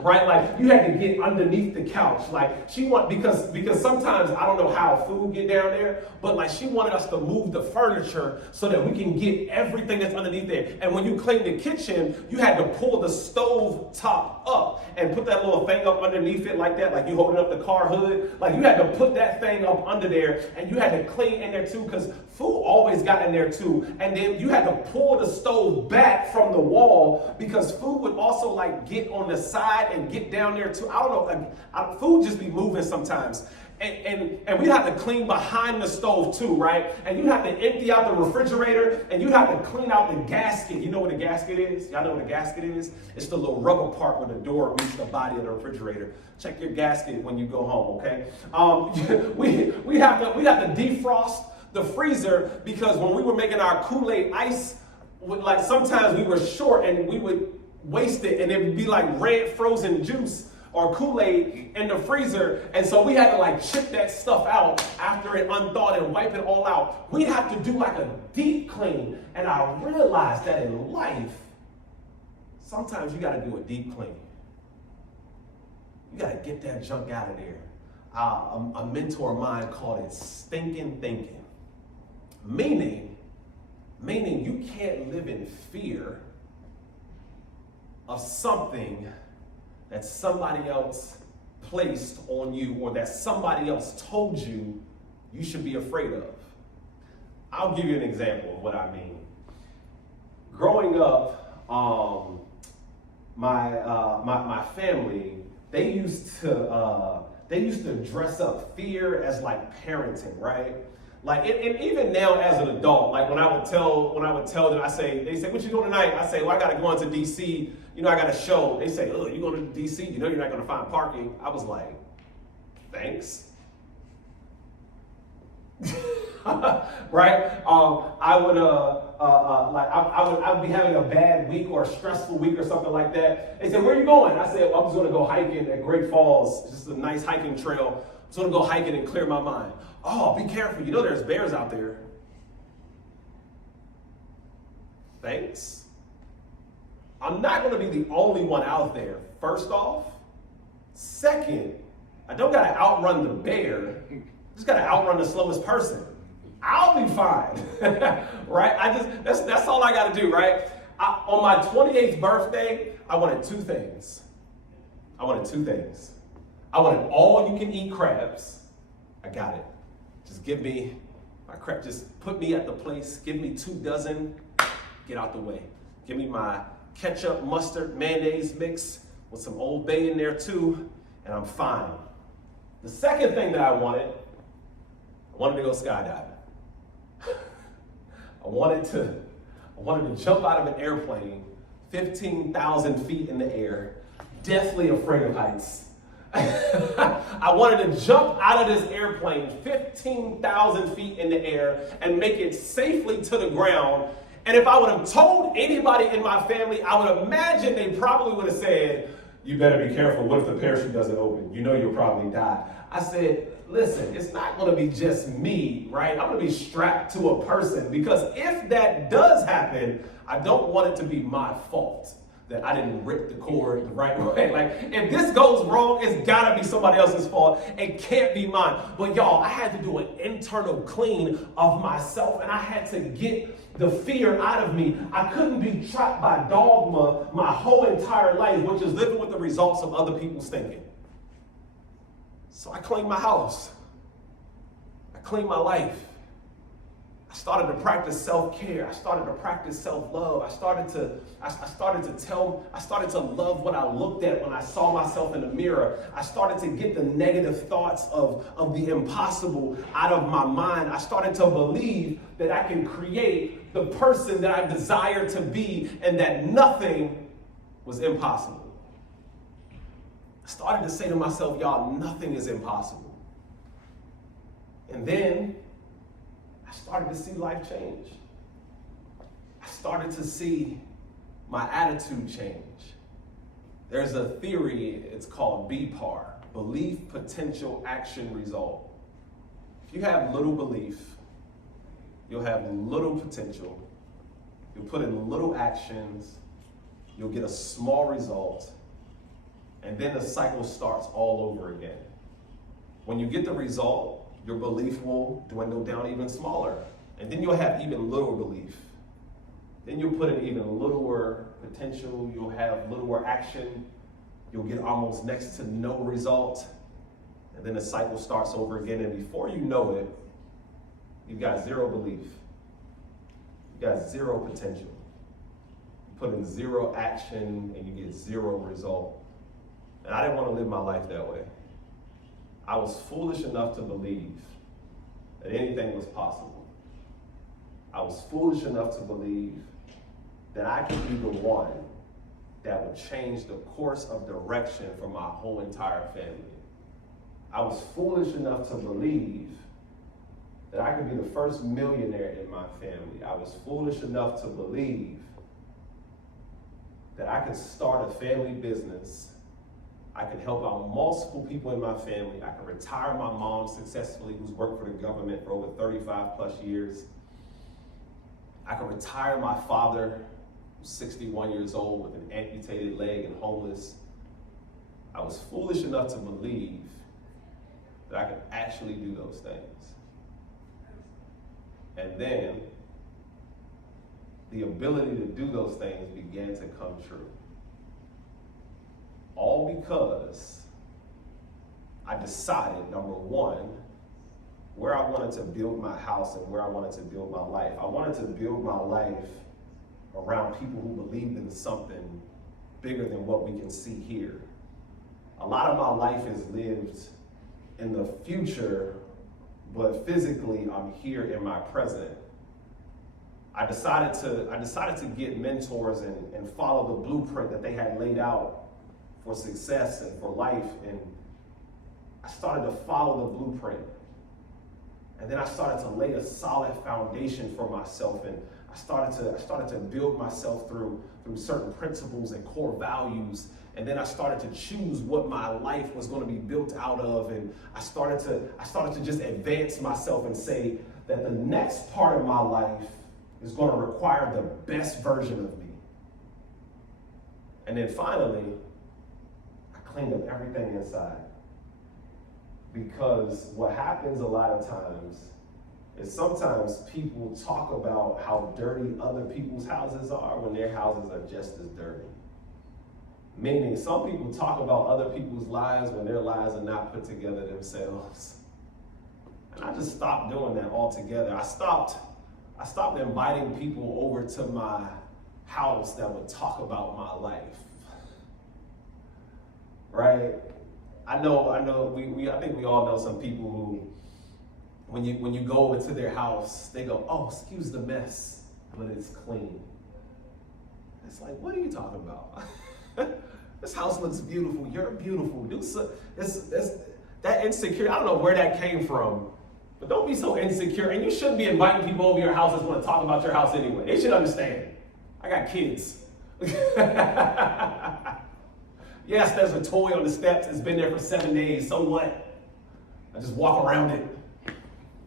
Right? Like you had to get underneath the couch. Like because sometimes I don't know how food get down there, but like she wanted us to move the furniture so that we can get everything that's underneath there. And when you clean the kitchen, you had to pull the stove top up and put that little thing up underneath it like that, like you holding up the car hood. Like you had to put that thing up under there, and you had to clean in there too, because food always got in there too. And then you had to pull the stove back from the wall because food would also like get on the side and get down there too. I don't know, like food just be moving sometimes. And we'd have to clean behind the stove too, right? And you'd have to empty out the refrigerator, and you'd have to clean out the gasket. You know what a gasket is? Y'all know what a gasket is? It's the little rubber part where the door meets the body of the refrigerator. Check your gasket when you go home, okay? We have to defrost the freezer, because when we were making our Kool-Aid ice, like sometimes we were short and we would waste it, and it would be like red frozen juice or Kool-Aid in the freezer. And so we had to like chip that stuff out after it unthawed and wipe it all out. We'd have to do like a deep clean. And I realized that in life, sometimes you gotta do a deep clean. You gotta get that junk out of there. A mentor of mine called it stinking thinking. Meaning you can't live in fear of something that somebody else placed on you, or that somebody else told you you should be afraid of. I'll give you an example of what I mean. Growing up, my family, they used to dress up fear as like parenting, right? Like, and even now as an adult, like when I would tell them, they say, what you doing tonight? I say, well, I gotta go into DC. I got a show. They say, oh, you going to DC? You're not going to find parking. I was like, thanks. Right? I would be having a bad week or a stressful week or something like that. They said, where are you going? I said, well, I'm just going to go hiking at Great Falls. Just a nice hiking trail. I'm just going to go hiking and clear my mind. Oh, be careful. There's bears out there. Thanks. I'm not going to be the only one out there, first off. Second, I don't got to outrun the bear. I just got to outrun the slowest person. I'll be fine, right? That's all I got to do, right? On my 28th birthday, I wanted two things. I wanted all you can eat crabs. I got it. Just give me my crab. Just put me at the place. Give me 2 dozen. Get out the way. Give me my ketchup, mustard, mayonnaise mix with some Old Bay in there too, and I'm fine. The second thing that I wanted to go skydiving. I wanted to jump out of an airplane 15,000 feet in the air, deathly afraid of heights. I wanted to jump out of this airplane 15,000 feet in the air and make it safely to the ground. And if I would have told anybody in my family, I would imagine they probably would have said, you better be careful. What if the parachute doesn't open? You know you'll probably die. I said, listen, it's not going to be just me, right? I'm going to be strapped to a person, because if that does happen, I don't want it to be my fault that I didn't rip the cord the right way. Like, if this goes wrong, it's gotta be somebody else's fault. It can't be mine. But y'all, I had to do an internal clean of myself, and I had to get the fear out of me. I couldn't be trapped by dogma my whole entire life, which is living with the results of other people's thinking. So I cleaned my house. I cleaned my life. I started to practice self-care. I started to practice self-love. I started to love what I looked at when I saw myself in the mirror. I started to get the negative thoughts of the impossible out of my mind. I started to believe that I can create the person that I desire to be, and that nothing was impossible. I started to say to myself, y'all, nothing is impossible. And then I started to see life change. I started to see my attitude change. There's a theory, it's called BPAR, belief, potential, action, result. If you have little belief, you'll have little potential. You'll put in little actions, you'll get a small result, and then the cycle starts all over again. When you get the result, your belief will dwindle down even smaller. And then you'll have even littler belief. Then you'll put in even littler potential. You'll have littler action. You'll get almost next to no result. And then the cycle starts over again. And before you know it, you've got zero belief. You've got zero potential. You put in zero action and you get zero result. And I didn't want to live my life that way. I was foolish enough to believe that anything was possible. I was foolish enough to believe that I could be the one that would change the course of direction for my whole entire family. I was foolish enough to believe that I could be the first millionaire in my family. I was foolish enough to believe that I could start a family business. I could help out multiple people in my family. I could retire my mom successfully, who's worked for the government for over 35 plus years. I could retire my father, who's 61 years old with an amputated leg and homeless. I was foolish enough to believe that I could actually do those things. And then the ability to do those things began to come true. All because I decided, number one, where I wanted to build my house and where I wanted to build my life. I wanted to build my life around people who believed in something bigger than what we can see here. A lot of my life is lived in the future, but physically I'm here in my present. I decided to get mentors and follow the blueprint that they had laid out for success and for life, and I started to follow the blueprint. And then I started to lay a solid foundation for myself, and I started to build myself through certain principles and core values. And then I started to choose what my life was going to be built out of, and I started to just advance myself and say that the next part of my life is going to require the best version of me. And then finally, cleaned up everything inside. Because what happens a lot of times is sometimes people talk about how dirty other people's houses are when their houses are just as dirty. Meaning some people talk about other people's lives when their lives are not put together themselves. And I just stopped doing that altogether. I stopped inviting people over to my house that would talk about my life. Right? I think we all know some people who, when you go over to their house, they go, oh, excuse the mess, but it's clean. It's like, what are you talking about? This house looks beautiful. You're beautiful. That insecure, I don't know where that came from, but don't be so insecure. And you shouldn't be inviting people over your house that want to talk about your house anyway. They should understand. I got kids. Yes, there's a toy on the steps. It's been there for 7 days. So what? I just walk around it.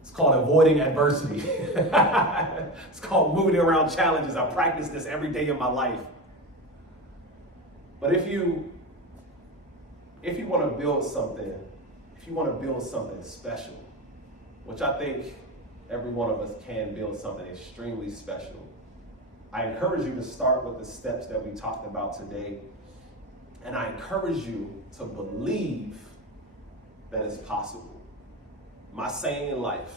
It's called avoiding adversity. It's called moving around challenges. I practice this every day of my life. But if you want to build something, special, which I think every one of us can build something extremely special, I encourage you to start with the steps that we talked about today. And I encourage you to believe that it's possible. My saying in life,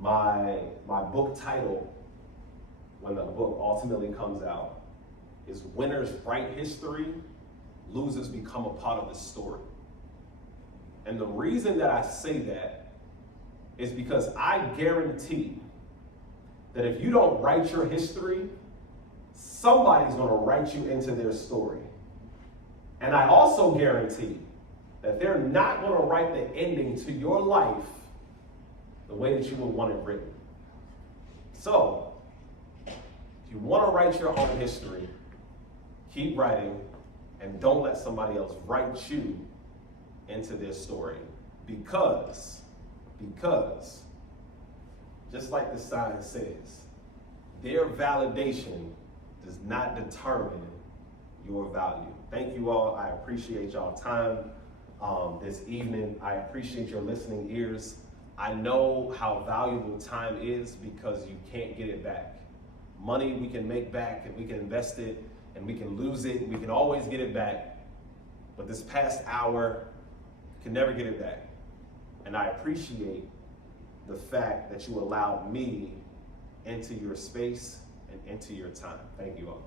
my book title, when the book ultimately comes out, is Winners Write History, Losers Become a Part of the Story. And the reason that I say that is because I guarantee that if you don't write your history, somebody's going to write you into their story. And I also guarantee that they're not going to write the ending to your life the way that you would want it written. So, if you want to write your own history, keep writing, and don't let somebody else write you into their story. Because, just like the sign says, their validation does not determine your value. Thank you all. I appreciate y'all time this evening. I appreciate your listening ears. I know how valuable time is because you can't get it back. Money we can make back and we can invest it and we can lose it. We can always get it back. But this past hour, can never get it back. And I appreciate the fact that you allowed me into your space and into your time. Thank you all.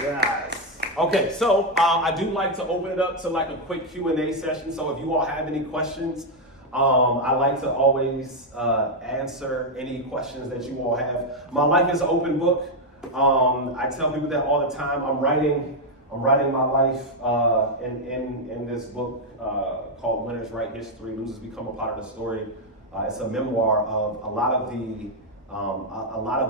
Yes. Okay, so I do like to open it up to like a quick Q&A session. So if you all have any questions, I like to always answer any questions that you all have. My life is an open book. I tell people that all the time. I'm writing my life in this book called Winners Write History, Losers Become a Part of the Story. It's a memoir of a lot of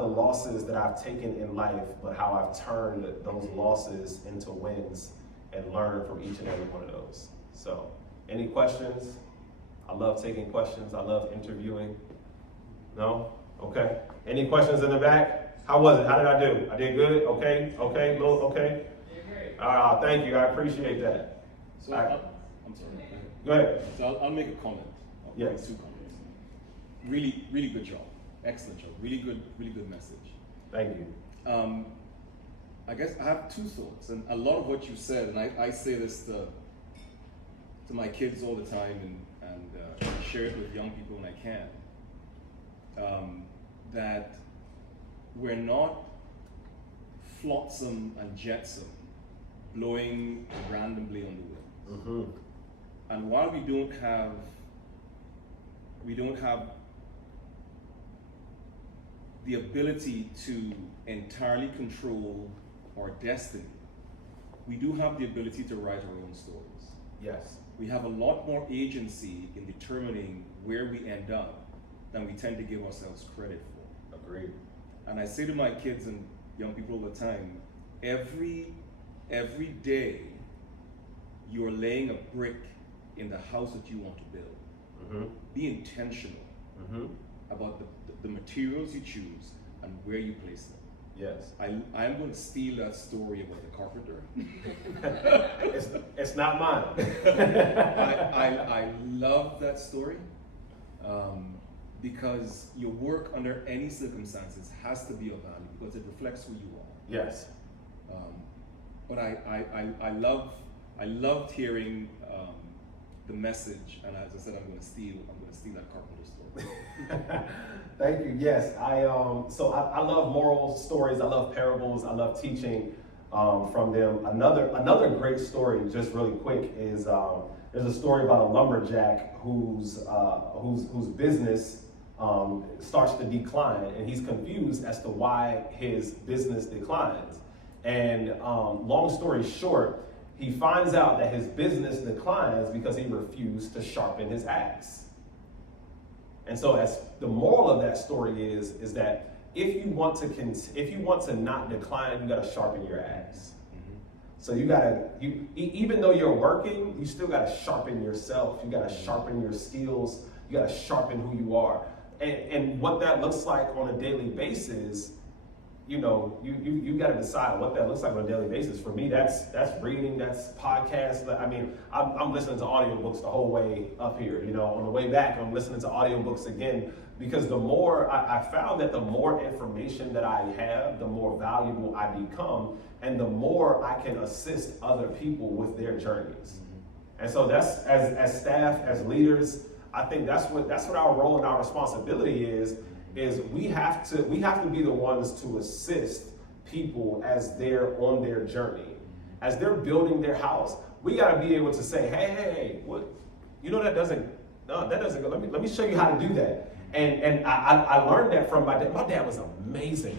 the losses that I've taken in life, but how I've turned those losses into wins and learned from each and every one of those. So, any questions? I love taking questions. I love interviewing. No? Okay. Any questions in the back? How was it? How did I do? I did good? Okay? Okay? Okay? Thank you. I appreciate that. So, I'm sorry. Go ahead. So I'll make a comment. I'll make 2 comments. Really, really good job. Excellent job. Really good message. Thank you. I guess I have 2 thoughts, and a lot of what you said, and I say this to my kids all the time, and share it with young people when I can, that we're not flotsam and jetsam, blowing randomly on the wind. Mm-hmm. And while we don't have the ability to entirely control our destiny, we do have the ability to write our own stories. Yes. We have a lot more agency in determining where we end up than we tend to give ourselves credit for. Agreed. And I say to my kids and young people all the time, every day you're laying a brick in the house that you want to build. Mm-hmm. Be intentional about the materials you choose and where you place them. Yes. I'm going to steal that story about the carpenter. It's not mine. I love that story because your work under any circumstances has to be of value because it reflects who you are. Yes. But I loved hearing the message, and as I said, I'm going to steal that carpenter story. Thank you. Yes, I love moral stories. I love parables. I love teaching from them. Another great story, just really quick, is there's a story about a lumberjack whose business starts to decline, and he's confused as to why his business declines. And long story short, he finds out that his business declines because he refused to sharpen his axe. And so, as the moral of that story is that if you want to not decline, you gotta sharpen your axe. So even though you're working, you still gotta sharpen yourself. You gotta sharpen your skills. You gotta sharpen who you are. And what that looks like on a daily basis, you gotta decide what that looks like on a daily basis. For me, that's reading, that's podcasts. I mean, I'm listening to audiobooks the whole way up here. On the way back, I'm listening to audiobooks again, because the more I found that the more information that I have, the more valuable I become, and the more I can assist other people with their journeys. And so that's as staff, as leaders, I think that's what our role and our responsibility is we have to be the ones to assist people as they're on their journey, as they're building their house. We got to be able to say, hey, what, that doesn't go. Let me show you how to do that. And I learned that from my dad. My dad was amazing.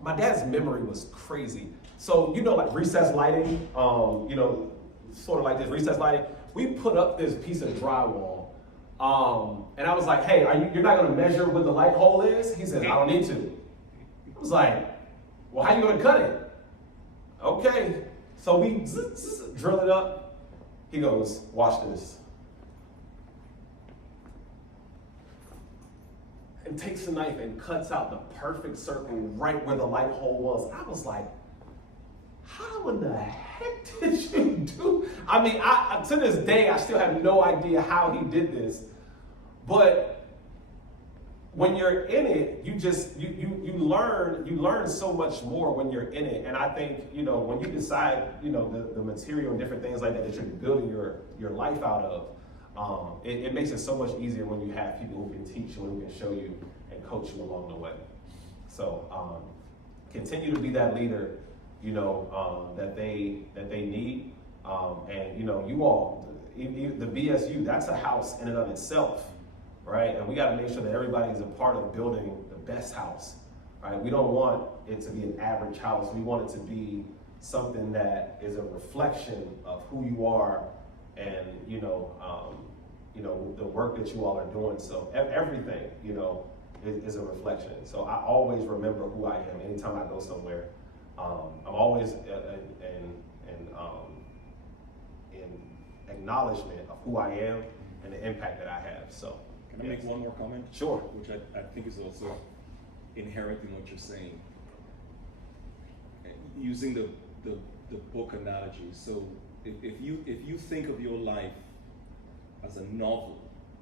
My dad's memory was crazy. So, like recess lighting, sort of like this recess lighting, we put up this piece of drywall. And I was like, hey, you're not gonna measure what the light hole is? He said, I don't need to. I was like, well, how you gonna cut it? Okay. So we drill it up. He goes, watch this. And takes the knife and cuts out the perfect circle right where the light hole was. I was like, how in the heck did you do? I mean, to this day, I still have no idea how he did this. But when you're in it, you learn so much more when you're in it. And I think, when you decide, the material and different things like that you're building your life out of, it makes it so much easier when you have people who can teach you and who can show you and coach you along the way. So continue to be that leader, that they need. And you all, the BSU, that's a house in and of itself, right? And we got to make sure that everybody is a part of building the best house, right? We don't want it to be an average house. We want it to be something that is a reflection of who you are and, the work that you all are doing. So everything, is a reflection. So I always remember who I am anytime I go somewhere. I'm always in acknowledgement of who I am and the impact that I have. So, can I make one more comment? Sure. Which I think is also inherent in what you're saying. Using the book analogy. So if you think of your life as a novel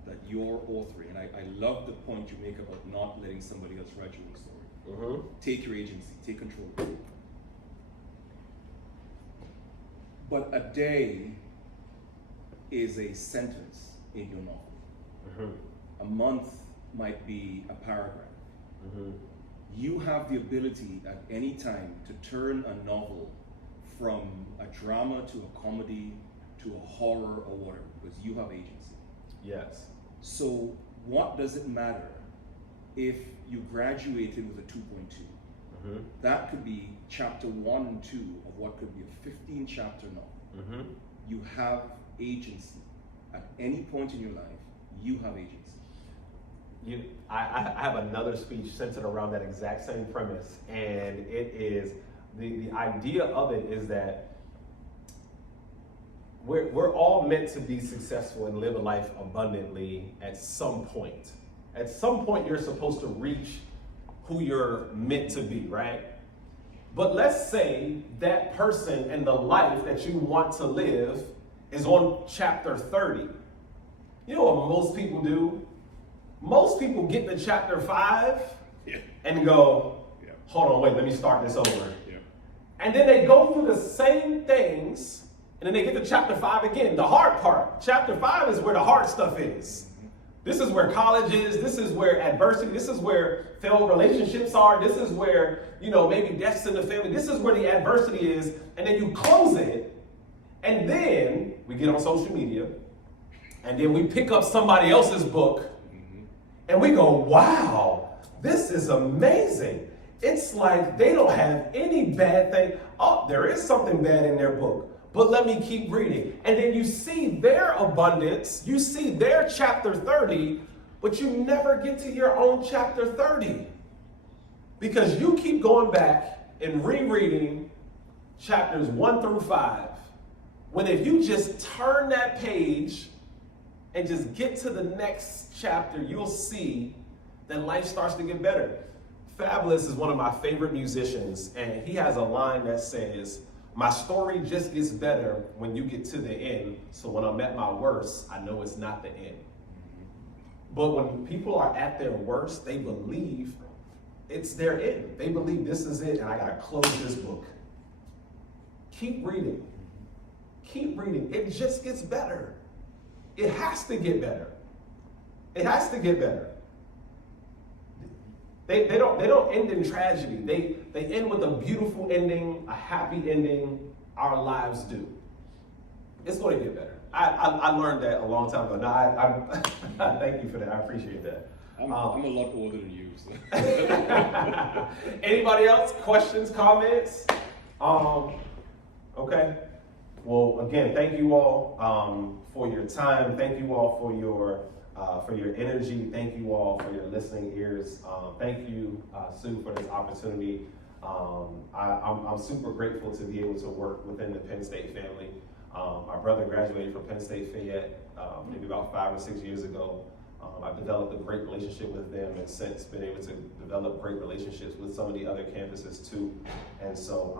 that you're authoring, and I love the point you make about not letting somebody else write your own story. Mm-hmm. Take your agency, take control. But a day is a sentence in your novel. Mm-hmm. A month might be a paragraph. Mm-hmm. You have the ability at any time to turn a novel from a drama to a comedy to a horror or whatever, because you have agency. Yes. So what does it matter if you graduated with a 2.2? Mm-hmm. That could be chapter 1 and 2 of what could be a 15-chapter novel. Mm-hmm. You have agency. At any point in your life, you have agency. I have another speech centered around that exact same premise, and it is the idea of it is that we're all meant to be successful and live a life abundantly at some point. At some point, you're supposed to reach who you're meant to be, right? But let's say that person and the life that you want to live is on chapter 30. You know what most people do? Most people get to chapter 5 and go, hold on, wait, let me start this over. And then they go through the same things, and then they get to chapter 5 again. The hard part. Chapter 5 is where the hard stuff is. This is where college is. This is where adversity, this is where failed relationships are. This is where, maybe deaths in the family. This is where the adversity is. And then you close it, and then we get on social media, and then we pick up somebody else's book, and we go, wow, this is amazing. It's like they don't have any bad thing. Oh, there is something bad in their book, but let me keep reading. And then you see their abundance, you see their chapter 30, but you never get to your own chapter 30. Because you keep going back and rereading chapters 1 through 5, when if you just turn that page and just get to the next chapter, you'll see that life starts to get better. Fabulous is one of my favorite musicians, and he has a line that says, "My story just gets better when you get to the end, so when I'm at my worst, I know it's not the end." But when people are at their worst, they believe it's their end. They believe this is it, and I gotta close this book. Keep reading. Keep reading. It just gets better. It has to get better. It has to get better. They don't end in tragedy. They end with a beautiful ending, a happy ending. Our lives do. It's going to get better. I learned that a long time ago. No, I thank you for that. I appreciate that. I'm a lot older than you. So. Anybody else? Questions, comments? Okay. Well, again, thank you all for your time. Thank you all for your energy. Thank you all for your listening ears. Thank you, Sue, for this opportunity. I'm super grateful to be able to work within the Penn State family. My brother graduated from Penn State Fayette maybe about 5 or 6 years ago. I've developed a great relationship with them, and since been able to develop great relationships with some of the other campuses too. And so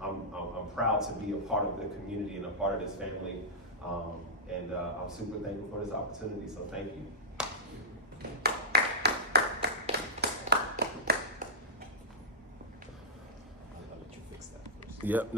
I'm proud to be a part of the community and a part of this family. And I'm super thankful for this opportunity. So thank you. I'll let you fix that first. Yep.